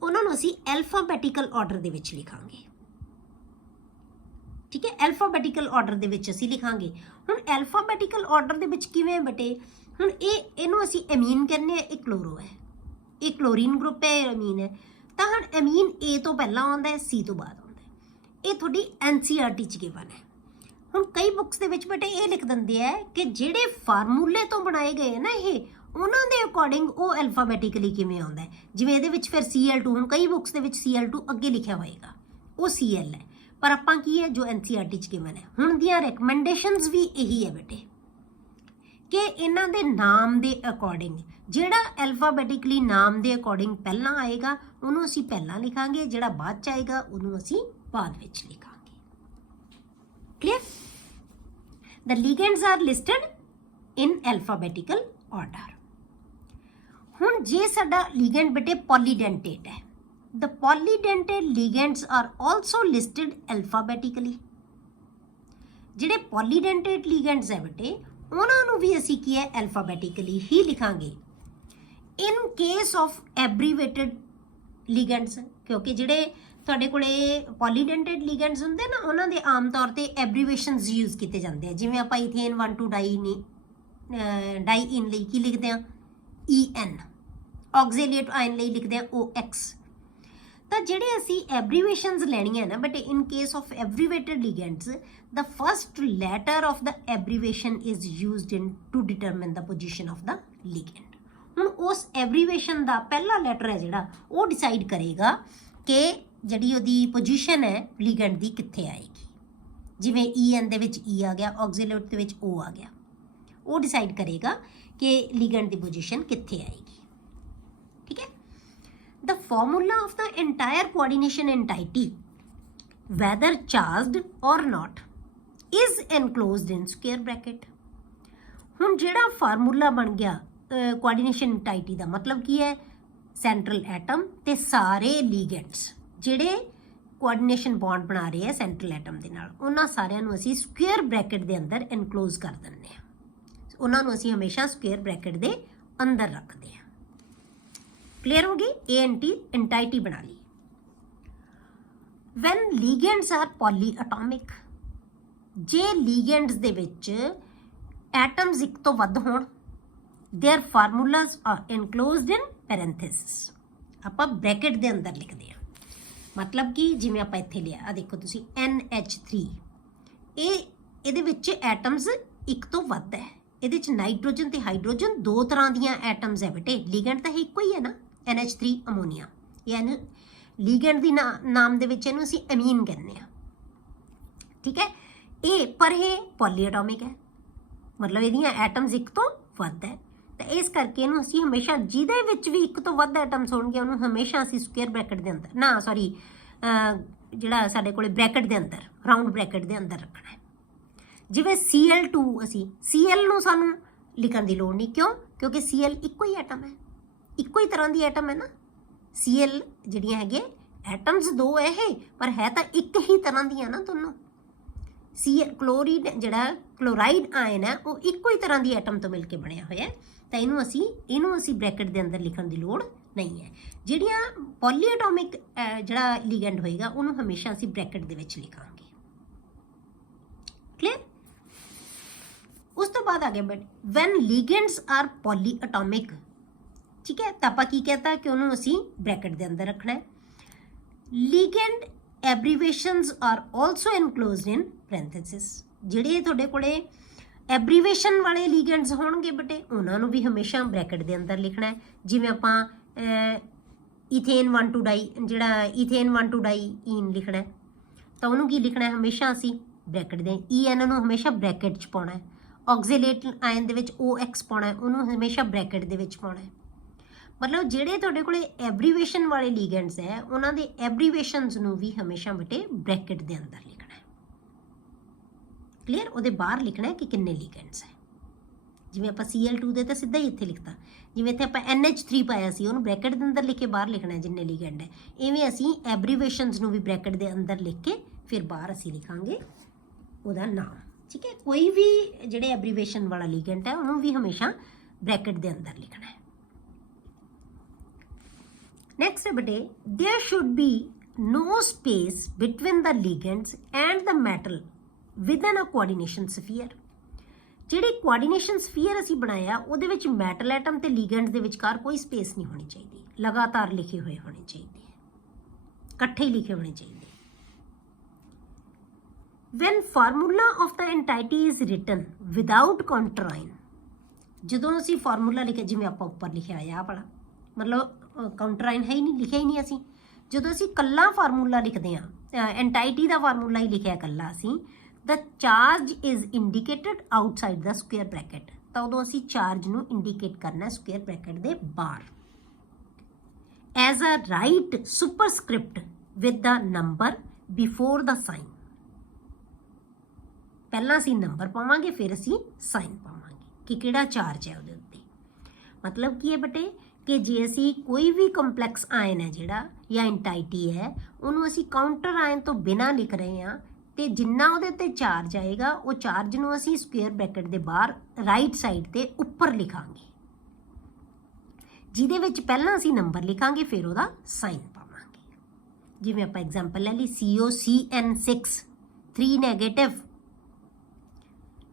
ਉਹਨਾਂ ਨੂੰ ਅਸੀਂ ਐਲਫਾਬੈਟੀਕਲ ਆਰਡਰ ਦੇ ਵਿੱਚ ਲਿਖਾਂਗੇ। ਠੀਕ ਹੈ, ਐਲਫਾਬੈਟੀਕਲ ਆਰਡਰ ਦੇ ਵਿੱਚ ਅਸੀਂ ਲਿਖਾਂਗੇ। ਹੁਣ ਐਲਫਾਬੈਟੀਕਲ ਆਰਡਰ ਦੇ ਵਿੱਚ ਕਿਵੇਂ ਬੇਟੇ, ਹੁਣ ਇਹਨੂੰ ਅਸੀਂ ਐਮੀਨ ਕਹਿੰਦੇ ਆ, ਇਹ ਕਲੋਰੋ ਹੈ, ਇਹ ਕਲੋਰੀਨ ਗਰੁੱਪ ਹੈ, ਇਹ ਅਮੀਨ ਹੈ। ਤਾਂ ਹੁਣ ਐਮੀਨ A ਤੋਂ ਪਹਿਲਾਂ ਆਉਂਦਾ ਹੈ, C ਤੋਂ ਬਾਅਦ ਆਉਂਦਾ ਹੈ। ਇਹ ਤੁਹਾਡੀ NCERT 'ਚ ਗਿਵਨ ਹੈ। ਹੁਣ ਕਈ ਬੁੱਕਸ ਦੇ ਵਿੱਚ ਬੇਟੇ ਇਹ ਲਿਖ ਦਿੰਦੇ ਆ ਕਿ ਜਿਹੜੇ ਫਾਰਮੂਲੇ ਤੋਂ ਬਣਾਏ ਗਏ ਨਾ ਇਹ, ਉਹਨਾਂ ਦੇ ਅਕੋਰਡਿੰਗ ਉਹ ਐਲਫਾਬੈਟਿਕਲੀ ਕਿਵੇਂ ਆਉਂਦਾ ਹੈ। ਜਿਵੇਂ ਇਹਦੇ ਵਿੱਚ ਫਿਰ Cl2, ਹੁਣ ਕਈ ਬੁੱਕਸ ਦੇ ਵਿੱਚ Cl2 ਅੱਗੇ ਲਿਖਿਆ ਹੋਏਗਾ, ਉਹ Cl ਹੈ, ਪਰ ਆਪਾਂ ਕੀ ਹੈ ਜੋ NCERT 'ਚ ਗਿਵਨ ਹੈ। ਹੁਣ ਦੀਆਂ ਰეკਮੈਂਡੇਸ਼ਨਸ ਵੀ ਇਹੀ ਹੈ ਬੇਟੇ ਕਿ ਇਹਨਾਂ ਦੇ ਨਾਮ ਦੇ ਅਕੋਰਡਿੰਗ ਜਿਹੜਾ ਐਲਫਾਬੈਟਿਕਲੀ ਨਾਮ ਦੇ ਅਕੋਰਡਿੰਗ ਪਹਿਲਾਂ ਆਏਗਾ ਉਹਨੂੰ ਅਸੀਂ ਪਹਿਲਾਂ ਲਿਖਾਂਗੇ, ਜਿਹੜਾ ਬਾਅਦ 'ਚ ਆਏਗਾ ਉਹਨੂੰ ਅਸੀਂ ਬਾਅਦ ਵਿੱਚ ਲਿਖਾਂਗੇ। Clear? The ligands are listed in alphabetical order। ਹੁਣ ਜੇ ਸਾਡਾ ligand ਬੇਟੇ polydentate ਹੈ, the polydentate ligands are also listed alphabetically। ਜਿਹੜੇ polydentate ligands ਹੈ ਬੇਟੇ ਉਹਨਾਂ ਨੂੰ ਵੀ ਅਸੀਂ ਕੀ ਹੈ, alphabetically ਹੀ ਲਿਖਾਂਗੇ। in case of abbreviated ligands, ਕਿਉਂਕਿ ਜਿਹੜੇ ਤੁਹਾਡੇ ਕੋਲੇ polydentate ligands ਹੁੰਦੇ ਨਾ ਉਹਨਾਂ ਦੇ ਆਮ ਤੌਰ ਤੇ ਐਬਰੀਵੇਸ਼ਨਸ ਯੂਜ਼ ਕੀਤੇ ਜਾਂਦੇ ਆ। ਜਿਵੇਂ ਆਪਾਂ ਇਥੇਨ 1,2 ਡਾਈਇਨ ਲਈ ਕੀ ਲਿਖਦੇ ਆ, EN, ਆਕਜ਼ੀਲੇਟ ਆਇਨ ਲਈ ਲਿਖਦੇ ਆ OX। ਤਾਂ ਜਿਹੜੇ ਅਸੀਂ ਐਬਰੀਵੇਸ਼ਨਸ ਲੈਣੀਆਂ ਨਾ but in case of abbreviated ligands the first letter of the abbreviation is used in to determine the position of the ligand. ਹੁਣ ਉਸ ਐਬਰੀਵੇਸ਼ਨ ਦਾ ਪਹਿਲਾ ਲੈਟਰ ਹੈ ਜਿਹੜਾ ਉਹ ਡਿਸਾਈਡ ਕਰੇਗਾ ਕਿ ਜਿਹੜੀ ਉਹਦੀ ਪੋਜੀਸ਼ਨ ਹੈ ਲਿਗੈਂਡ ਦੀ ਕਿੱਥੇ ਆਏਗੀ। ਜਿਵੇਂ EN ਦੇ ਵਿੱਚ E ਆ ਗਿਆ, ਆਕਸੀਲੇਟ ਦੇ ਵਿੱਚ O ਆ ਗਿਆ, ਉਹ ਡਿਸਾਈਡ ਕਰੇਗਾ ਕਿ ਲਿਗੈਂਡ ਦੀ ਪੋਜੀਸ਼ਨ ਕਿੱਥੇ ਆਏਗੀ। ਠੀਕ ਹੈ। The formula of the entire coordination entity whether charged or not is enclosed in square bracket. ਹੁਣ ਜਿਹੜਾ ਫਾਰਮੂਲਾ ਬਣ ਗਿਆ ਕੋਆਰਡੀਨੇਸ਼ਨ ਐਂਟਾਈਟੀ ਦਾ ਮਤਲਬ ਕੀ ਹੈ, ਸੈਂਟਰਲ ਐਟਮ ਤੇ ਸਾਰੇ ਲੀਗੈਂਡਸ ਜਿਹੜੇ ਕੋਆਰਡੀਨੇਸ਼ਨ ਬੌਂਡ ਬਣਾ ਰਹੇ ਆ ਸੈਂਟਰਲ ਐਟਮ ਦੇ ਨਾਲ, ਉਹਨਾਂ ਸਾਰਿਆਂ ਨੂੰ ਅਸੀਂ ਸਕੁਅਰ ਬ੍ਰੈਕਟ ਦੇ ਅੰਦਰ ਇਨਕਲੋਜ਼ ਕਰ ਦਿੰਦੇ ਆ। ਉਹਨਾਂ ਨੂੰ ਅਸੀਂ ਹਮੇਸ਼ਾ ਸਕੁਅਰ ਬ੍ਰੈਕਟ ਦੇ ਅੰਦਰ ਰੱਖਦੇ ਆ। ਕਲੀਅਰ ਹੋ ਗਈ। ਐਂਟਾਈਟੀ ਬਣਾ ਲਈ। ਵੈਨ ਲੀਗੈਂਡਸ ਆਰ ਪੋਲੀਐਟੋਮਿਕ, ਜੇ ਲੀਗੈਂਡਸ ਦੇ ਵਿੱਚ ਐਟਮਸ ਇੱਕ ਤੋਂ ਵੱਧ ਹੋਣ, there formulas are enclosed in parenthesis, ਆਪਾਂ ਬ੍ਰੈਕਟ ਦੇ ਅੰਦਰ ਲਿਖਦੇ ਹਾਂ। ਮਤਲਬ ਕਿ ਜਿਵੇਂ ਆਪਾਂ ਇੱਥੇ ਲਿਆ ਆ ਦੇਖੋ ਤੁਸੀਂ NH3, ਇਹਦੇ ਵਿੱਚ ਐਟਮਸ ਇੱਕ ਤੋਂ ਵੱਧ ਹੈ। ਇਹਦੇ ਵਿੱਚ ਨਾਈਟ੍ਰੋਜਨ ਤੇ ਹਾਈਡਰੋਜਨ ਦੋ ਤਰ੍ਹਾਂ ਦੀਆਂ ਐਟਮਸ ਹੈ ਬੇਟੇ। ਲਿਗੈਂਡ ਤਾਂ ਇੱਕੋ ਹੀ ਹੈ ਨਾ, NH3 ਅਮੋਨੀਆ। ਯਾਨੀ ਲਿਗੈਂਡ ਦੀ ਨਾਮ ਦੇ ਵਿੱਚ ਇਹਨੂੰ ਅਸੀਂ ਅਮੀਨ ਕਹਿੰਦੇ ਆ। ਠੀਕ ਹੈ। ਪਰ ਇਹ ਪੋਲੀਐਟੋਮਿਕ ਹੈ, ਮਤਲਬ ਇਹਦੀਆਂ ਐਟਮਸ ਇੱਕ ਤੋਂ ਵੱਧ ਹੈ। ਤਾਂ ਇਸ ਕਰਕੇ ਇਹਨੂੰ ਅਸੀਂ ਹਮੇਸ਼ਾ ਜਿਹਦੇ ਵਿੱਚ ਵੀ ਇੱਕ ਤੋਂ ਵੱਧ ਐਟਮਸ ਹੋਣਗੇ ਉਹਨੂੰ ਹਮੇਸ਼ਾ ਅਸੀਂ ਸਕੁਅਰ ਬ੍ਰੈਕਟ ਦੇ ਅੰਦਰ ਜਿਹੜਾ ਸਾਡੇ ਕੋਲੇ ਬ੍ਰੈਕਟ ਦੇ ਅੰਦਰ ਰਾਊਂਡ ਬ੍ਰੈਕਟ ਦੇ ਅੰਦਰ ਰੱਖਣਾ ਹੈ। ਜਿਵੇਂ Cl2 ਅਸੀਂ Cl ਨੂੰ ਸਾਨੂੰ ਲਿਖਣ ਦੀ ਲੋੜ ਨਹੀਂ, ਕਿਉਂ? ਕਿਉਂਕਿ Cl ਇੱਕੋ ਹੀ ਐਟਮ ਹੈ, ਇੱਕੋ ਹੀ ਤਰ੍ਹਾਂ ਦੀ ਐਟਮ ਹੈ ਨਾ। Cl ਜਿਹੜੀਆਂ ਹੈਗੇ ਐਟਮਸ ਦੋ ਹੈ ਇਹ, ਪਰ ਹੈ ਤਾਂ ਇੱਕ ਹੀ ਤਰ੍ਹਾਂ ਦੀਆਂ ਨਾ ਦੋਨੋਂ। Cl ਜਿਹੜਾ ਕਲੋਰਾਈਡ ਆਇਨ ਹੈ ਉਹ ਇੱਕੋ ਹੀ ਤਰ੍ਹਾਂ ਦੀ ਐਟਮ ਤੋਂ ਮਿਲ ਕੇ ਬਣਿਆ ਹੋਇਆ ਹੈ। ਤਾਂ ਇਹਨੂੰ ਅਸੀਂ ਬ੍ਰੈਕਟ ਦੇ ਅੰਦਰ ਲਿਖਣ ਦੀ ਲੋੜ ਨਹੀਂ ਹੈ। ਜਿਹੜੀਆਂ ਪੋਲੀਐਟੋਮਿਕ ਜਿਹੜਾ ਲਿਗੈਂਡ ਹੋਏਗਾ ਉਹਨੂੰ ਹਮੇਸ਼ਾ ਅਸੀਂ ਬ੍ਰੈਕਟ ਦੇ ਵਿੱਚ ਲਿਖਾਂਗੇ। ਕਲੀਅਰ। ਉਸ ਤੋਂ ਬਾਅਦ ਆ ਗਿਆ ਬਟ ਵੈਨ ਲਿਗੈਂਡਸ ਆਰ ਪੋਲੀਐਟੋਮਿਕ, ਠੀਕ ਹੈ, ਤਾਂ ਆਪਾਂ ਕੀ ਕਹਤਾ ਕਿ ਉਹਨੂੰ ਅਸੀਂ ਬ੍ਰੈਕਟ ਦੇ ਅੰਦਰ ਰੱਖਣਾ ਹੈ। ਲਿਗੈਂਡ ਐਬਰੀਵੇਸ਼ਨਸ ਆਰ ਆਲਸੋ ਇਨਕਲੋਜ਼ਡ ਇਨ ਪੈਰੇਂਥੇਸਿਸ। ਜਿਹੜੇ ਤੁਹਾਡੇ ਕੋਲੇ ਐਬਰੀਵੇਸ਼ਨ ਵਾਲੇ ਲਿਗੈਂਡਸ ਹੋਣਗੇ ਬੇਟੇ ਉਹਨਾਂ ਨੂੰ ਵੀ ਹਮੇਸ਼ਾ ਬ੍ਰੈਕਟ ਦੇ ਅੰਦਰ ਲਿਖਣਾ ਹੈ। ਜਿਵੇਂ ਆਪਾਂ ਈਥੇਨ 1,2 ਡਾਈ ਜਿਹੜਾ ਈਥੇਨ 1,2 ਡਾਈਈਨ ਲਿਖਣਾ ਹੈ ਤਾਂ ਉਹਨੂੰ ਕੀ ਲਿਖਣਾ ਹੈ, ਹਮੇਸ਼ਾ ਅਸੀਂ ਬ੍ਰੈਕਟ ਦੇ EN ਨੂੰ ਹਮੇਸ਼ਾ ਬ੍ਰੈਕਟ 'ਚ ਪਾਉਣਾ ਹੈ। ਆਕਸੀਲੇਟ ਆਇਨ ਦੇ ਵਿੱਚ OX ਪਾਉਣਾ ਹੈ, ਉਹਨੂੰ ਹਮੇਸ਼ਾ ਬ੍ਰੈਕਟ ਦੇ ਵਿੱਚ ਪਾਉਣਾ ਹੈ। ਮਤਲਬ ਜਿਹੜੇ ਤੁਹਾਡੇ ਕੋਲੇ ਐਬਰੀਵੇਸ਼ਨ ਵਾਲੇ ਲਿਗੈਂਡਸ ਹੈ ਉਹਨਾਂ ਦੇ ਐਬਰੀਵੇਸ਼ਨਸ ਨੂੰ ਵੀ ਹਮੇਸ਼ਾ ਬੇਟੇ ਬ੍ਰੈਕਟ ਦੇ ਅੰਦਰ ਲਿਖਣਾ ਹੈ। ਕਲੀਅਰ। ਉਹਦੇ ਬਾਹਰ ਲਿਖਣਾ ਹੈ ਕਿ ਕਿੰਨੇ ਲਿਗੈਂਡਸ ਹੈ। ਜਿਵੇਂ ਆਪਾਂ Cl2 ਦੇ ਤਾਂ ਸਿੱਧਾ ਹੀ ਇੱਥੇ ਲਿਖਤਾ, ਜਿਵੇਂ ਇੱਥੇ ਆਪਾਂ NH3 ਪਾਇਆ ਸੀ ਉਹਨੂੰ ਬ੍ਰੈਕਟ ਦੇ ਅੰਦਰ ਲਿਖ ਕੇ ਬਾਹਰ ਲਿਖਣਾ ਹੈ ਜਿੰਨੇ ਲਿਗੈਂਡ ਹੈ। ਇਵੇਂ ਅਸੀਂ ਐਬਰੀਵੇਸ਼ਨਸ ਨੂੰ ਵੀ ਬ੍ਰੈਕਟ ਦੇ ਅੰਦਰ ਲਿਖ ਕੇ ਫਿਰ ਬਾਹਰ ਅਸੀਂ ਲਿਖਾਂਗੇ ਉਹਦਾ ਨਾਮ। ਠੀਕ ਹੈ। ਕੋਈ ਵੀ ਜਿਹੜੇ ਐਬਰੀਵੇਸ਼ਨ ਵਾਲਾ ਲਿਗੈਂਡ ਹੈ ਉਹਨੂੰ ਵੀ ਹਮੇਸ਼ਾ ਬ੍ਰੈਕਟ ਦੇ ਅੰਦਰ ਲਿਖਣਾ ਹੈ। Next ਹੈ ਬੇਟੇ there should be no space between the ligands and the metal within a coordination sphere। ਜਿਹੜੀ ਕੋਆਰਡੀਨੇਸ਼ਨ ਸਫੀਅਰ ਅਸੀਂ ਬਣਾਇਆ ਉਹਦੇ ਵਿੱਚ ਮੈਟਲ ਐਟਮ ਤੇ ਲਿਗੈਂਡਸ ਦੇ ਵਿਚਕਾਰ ਕੋਈ ਸਪੇਸ ਨਹੀਂ ਹੋਣੀ ਚਾਹੀਦੀ, ਲਗਾਤਾਰ ਲਿਖੇ ਹੋਏ ਹੋਣੇ ਚਾਹੀਦੇ, ਇਕੱਠੇ ਹੀ ਲਿਖੇ ਹੋਣੇ ਚਾਹੀਦੇ। When formula of the entity is written without counterine, ਜਦੋਂ ਅਸੀਂ ਫਾਰਮੂਲਾ ਲਿਖਿਆ ਜਿਵੇਂ ਆਪਾਂ ਉੱਪਰ ਲਿਖਿਆ ਆ ਵਾਲਾ, ਮਤਲਬ ਕਾਊਂਟਰਾਈਨ ਹੈ ਹੀ ਨਹੀਂ, ਲਿਖਿਆ ਹੀ ਨਹੀਂ ਅਸੀਂ। ਜਦੋਂ ਅਸੀਂ ਕੱਲਾ ਫਾਰਮੂਲਾ ਲਿਖਦੇ ਹਾਂ ਐਂਟਾਈਟੀ ਦਾ ਫਾਰਮੂਲਾ ਹੀ ਲਿਖਿਆ ਕੱਲਾ ਅਸੀਂ, the charge is indicated outside the square bracket, ਤਾਂ ਉਦੋਂ ਅਸੀਂ ਚਾਰਜ ਨੂੰ ਇੰਡੀਕੇਟ ਕਰਨਾ ਸਕੁਅਰ ਬ੍ਰੈਕਟ ਦੇ ਬਾਹਰ as a right superscript with the number before the sign। ਪਹਿਲਾਂ ਅਸੀਂ ਨੰਬਰ ਪਾਵਾਂਗੇ ਫਿਰ ਅਸੀਂ ਸਾਈਨ ਪਾਵਾਂਗੇ ਕਿ ਕਿਹੜਾ ਚਾਰਜ ਹੈ ਉਹਦੇ ਉੱਤੇ। ਮਤਲਬ ਕੀ ਹੈ ਬੇਟੇ ਕਿ ਜੇ ਅਸੀਂ ਕੋਈ ਵੀ ਕੰਪਲੈਕਸ ਆਇਨ ਹੈ ਜਿਹੜਾ ਜਾਂ ਐਂਟਾਈਟੀ ਹੈ ਉਹਨੂੰ ਅਸੀਂ ਕਾਊਂਟਰ ਆਇਨ ਤੋਂ ਬਿਨਾਂ ਲਿਖ ਰਹੇ ਹਾਂ ਤੇ ਜਿੰਨਾ ਉਹਦੇ ਉੱਤੇ ਚਾਰਜ ਆਏਗਾ ਉਹ ਚਾਰਜ ਨੂੰ ਅਸੀਂ ਸਕੁਅਰ ਬ੍ਰੈਕਟ ਦੇ ਬਾਹਰ ਰਾਈਟ ਸਾਈਡ ਤੇ ਉੱਪਰ ਲਿਖਾਂਗੇ, ਜਿਹਦੇ ਵਿੱਚ ਪਹਿਲਾਂ ਅਸੀਂ ਨੰਬਰ ਲਿਖਾਂਗੇ ਫਿਰ ਉਹਦਾ ਸਾਈਨ ਪਾਵਾਂਗੇ। ਜਿਵੇਂ ਆਪਾਂ ਐਗਜ਼ਾਮਪਲ ਲੈ ਲਈ COCN6 3 ਨੈਗੇਟਿਵ।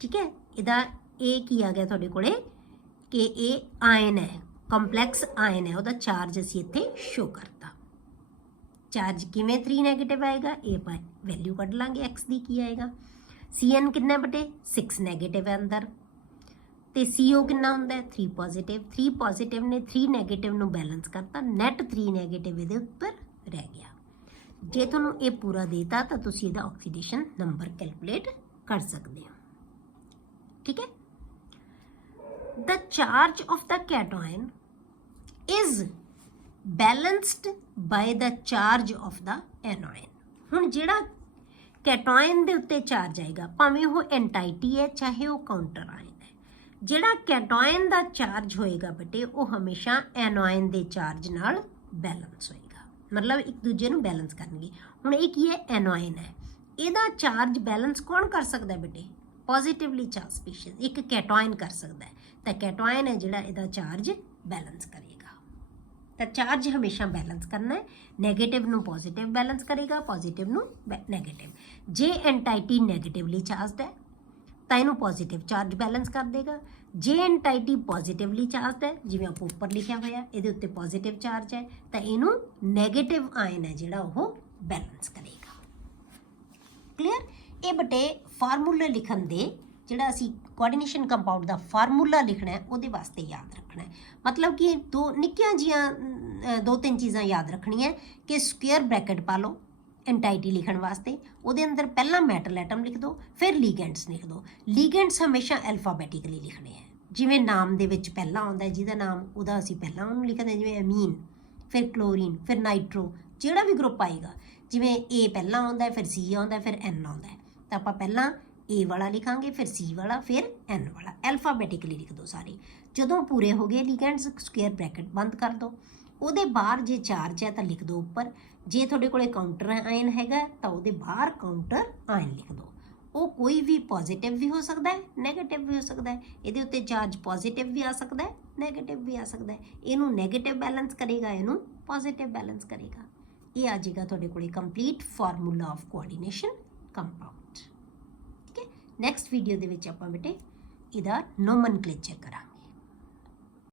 ਠੀਕ ਹੈ। ਇਹਦਾ ਇਹ ਕੀ ਆ ਗਿਆ ਤੁਹਾਡੇ ਕੋਲੇ ਕਿ ਇਹ ਆਇਨ ਹੈ, ਕੰਪਲੈਕਸ ਆਇਨ ਹੈ, ਉਹਦਾ ਚਾਰਜ ਅਸੀਂ ਇੱਥੇ ਸ਼ੋ ਕਰਤਾ। ਚਾਰਜ ਕਿਵੇਂ 3 ਨੈਗੇਟਿਵ ਆਏਗਾ, ਇਹ ਆਪਾਂ ਵੈਲਿਊ ਕੱਢ ਲਾਂਗੇ x ਦੀ ਕੀ ਆਏਗਾ। Cn ਕਿੰਨਾ ਬਟੇ 6 ਨੈਗੇਟਿਵ ਹੈ ਅੰਦਰ, ਤੇ CO ਕਿੰਨਾ ਹੁੰਦਾ ਹੈ 3 ਪੋਜ਼ਿਟਿਵ। 3 ਪੋਜ਼ਿਟਿਵ ਨੇ 3 ਨੈਗੇਟਿਵ ਨੂੰ ਬੈਲੈਂਸ ਕਰਤਾ, ਨੈਟ 3 ਨੈਗੇਟਿਵ ਇਹਦੇ ਉੱਪਰ ਰਹਿ ਗਿਆ। ਜੇ ਤੁਹਾਨੂੰ ਇਹ ਪੂਰਾ ਦੇਤਾ ਤਾਂ ਤੁਸੀਂ ਇਹਦਾ ਆਕਸੀਡੇਸ਼ਨ ਨੰਬਰ ਕੈਲਕੂਲੇਟ ਕਰ ਸਕਦੇ ਹੋ, ਠੀਕ ਹੈ। The charge of the cation is balanced by the charge of the anion। ਹੁਣ ਜਿਹੜਾ ਕੈਟਾਇਨ ਦੇ ਉੱਤੇ ਚਾਰਜ ਆਏਗਾ, ਭਾਵੇਂ ਉਹ ਐਂਟਾਈਟੀ ਹੈ ਚਾਹੇ ਉਹ ਕਾਊਂਟਰ ਆਇਨ ਹੈ, ਜਿਹੜਾ ਕੈਟਾਇਨ ਦਾ ਚਾਰਜ ਹੋਏਗਾ ਬੇਟੇ ਉਹ ਹਮੇਸ਼ਾ ਐਨੋਇਨ ਦੇ ਚਾਰਜ ਨਾਲ ਬੈਲੈਂਸ ਹੋਏਗਾ, ਮਤਲਬ ਇੱਕ ਦੂਜੇ ਨੂੰ ਬੈਲੈਂਸ ਕਰਨਗੇ। ਹੁਣ ਇਹ ਕੀ ਹੈ, ਐਨੋਇਨ ਹੈ, ਇਹਦਾ ਚਾਰਜ ਬੈਲੈਂਸ ਕੌਣ ਕਰ ਸਕਦਾ ਬੇਟੇ, ਪੋਜ਼ਿਟਿਵਲੀ ਚਾਰਜ ਸਪੀਸ਼ੀਜ਼ ਇੱਕ ਕੈਟਾਇਨ ਕਰ ਸਕਦਾ ਹੈ, ਤਾਂ ਕੈਟਾਇਨ ਹੈ ਜਿਹੜਾ ਇਹਦਾ ਚਾਰਜ ਬੈਲੈਂਸ ਕਰੇਗਾ। ਤਾਂ ਚਾਰਜ ਹਮੇਸ਼ਾ ਬੈਲੈਂਸ ਕਰਨਾ ਹੈ, ਨੈਗੇਟਿਵ ਨੂੰ ਪੋਜ਼ਿਟਿਵ ਬੈਲੈਂਸ ਕਰੇਗਾ, ਪੋਜ਼ਿਟਿਵ ਨੂੰ ਨੈਗੇਟਿਵ। ਜੇ ਐਂਟਾਈਟੀ ਨੈਗੇਟਿਵਲੀ ਚਾਰਜਡ ਹੈ ਤਾਂ ਇਹਨੂੰ ਪੋਜ਼ਿਟਿਵ ਚਾਰਜ ਬੈਲੈਂਸ ਕਰ ਦੇਗਾ। ਜੇ ਐਂਟਾਈਟੀ ਪੋਜ਼ਿਟਿਵਲੀ ਚਾਰਜਡ ਹੈ, ਜਿਵੇਂ ਆਪਾਂ ਉੱਪਰ ਲਿਖਿਆ ਹੋਇਆ ਇਹਦੇ ਉੱਤੇ ਪੋਜ਼ਿਟਿਵ ਚਾਰਜ ਹੈ, ਤਾਂ ਇਹਨੂੰ ਨੈਗੇਟਿਵ ਆਇਨ ਹੈ ਜਿਹੜਾ ਉਹ ਬੈਲੈਂਸ ਕਰੇਗਾ। ਕਲੀਅਰ। ਇਹ ਬਟੇ ਫਾਰਮੂਲਾ ਲਿਖਣ ਦੇ ਜਿਹੜਾ ਅਸੀਂ ਕੋਆਰਡੀਨੇਸ਼ਨ ਕੰਪਾਊਂਡ ਦਾ ਫਾਰਮੂਲਾ ਲਿਖਣਾ ਹੈ ਉਹਦੇ ਵਾਸਤੇ ਯਾਦ ਰੱਖਣਾ ਹੈ। ਮਤਲਬ ਕਿ ਦੋ ਨਿੱਕੀਆਂ ਜੀਆਂ 2-3 ਚੀਜ਼ਾਂ ਯਾਦ ਰੱਖਣੀਆਂ ਕਿ ਸਕੁਅਰ ਬ੍ਰੈਕਟ ਪਾ ਲਓ ਐਂਟਾਈਟੀ ਲਿਖਣ ਵਾਸਤੇ, ਉਹਦੇ ਅੰਦਰ ਪਹਿਲਾਂ ਮੈਟਲ ਐਟਮ ਲਿਖ ਦਿਓ, ਫਿਰ ਲੀਗੈਂਡਸ ਲਿਖ ਦਿਓ। ਲੀਗੈਂਡਸ ਹਮੇਸ਼ਾ ਐਲਫਾਬੈਟਿਕਲੀ ਲਿਖਣੇ ਹੈ, ਜਿਵੇਂ ਨਾਮ ਦੇ ਵਿੱਚ ਪਹਿਲਾਂ ਆਉਂਦਾ ਜਿਹਦਾ ਨਾਮ ਉਹਦਾ ਅਸੀਂ ਪਹਿਲਾਂ ਉਹਨੂੰ ਲਿਖਦੇ, ਜਿਵੇਂ ਅਮੀਨ, ਫਿਰ ਕਲੋਰੀਨ, ਫਿਰ ਨਾਈਟ੍ਰੋ, ਜਿਹੜਾ ਵੀ ਗਰੁੱਪ ਆਏਗਾ, ਜਿਵੇਂ A ਪਹਿਲਾਂ ਆਉਂਦਾ, ਫਿਰ C ਆਉਂਦਾ, ਫਿਰ N ਆਉਂਦਾ, ਤਾਂ ਆਪਾਂ ਪਹਿਲਾਂ A ਵਾਲਾ ਲਿਖਾਂਗੇ, ਫਿਰ C ਵਾਲਾ, ਫਿਰ N ਵਾਲਾ, ਐਲਫਾਬੈਟਿਕਲੀ ਲਿਖ ਦਿਓ ਸਾਰੇ। ਜਦੋਂ ਪੂਰੇ ਹੋ ਗਏ ਲੀਗੈਂਡਸ, ਸਕੁਅਰ ਬ੍ਰੈਕਟ ਬੰਦ ਕਰ ਦਿਓ। ਉਹਦੇ ਬਾਹਰ ਜੇ ਚਾਰਜ ਹੈ ਤਾਂ ਲਿਖ ਦਿਓ ਉੱਪਰ, ਜੇ ਤੁਹਾਡੇ ਕੋਲੇ ਕਾਊਂਟਰ ਆਇਨ ਹੈਗਾ ਤਾਂ ਉਹਦੇ ਬਾਹਰ ਕਾਊਂਟਰ ਆਇਨ ਲਿਖ ਦਿਓ। ਉਹ ਕੋਈ ਵੀ ਪੋਜ਼ਿਟਿਵ ਵੀ ਹੋ ਸਕਦਾ ਹੈ, ਨੈਗੇਟਿਵ ਵੀ ਹੋ ਸਕਦਾ ਹੈ, ਇਹਦੇ ਉੱਤੇ ਚਾਰਜ ਪੋਜ਼ਿਟਿਵ ਵੀ ਆ ਸਕਦਾ ਹੈ, ਨੈਗੇਟਿਵ ਵੀ ਆ ਸਕਦਾ ਹੈ। ਇਹਨੂੰ ਨੈਗੇਟਿਵ ਬੈਲੈਂਸ ਕਰੇਗਾ, ਇਹਨੂੰ ਪੋਜ਼ਿਟਿਵ ਬੈਲੈਂਸ ਕਰੇਗਾ। ਇਹ ਆ ਜਾਏਗਾ ਤੁਹਾਡੇ ਕੋਲੇ complete formula of coordination compound, ਠੀਕ ਹੈ। ਨੈਕਸਟ ਵੀਡੀਓ ਦੇ ਵਿੱਚ ਆਪਾਂ ਬੇਟੇ ਇਹਦਾ ਨੋਮਨਕਲੇਚਰ ਕਰਾਂਗੇ।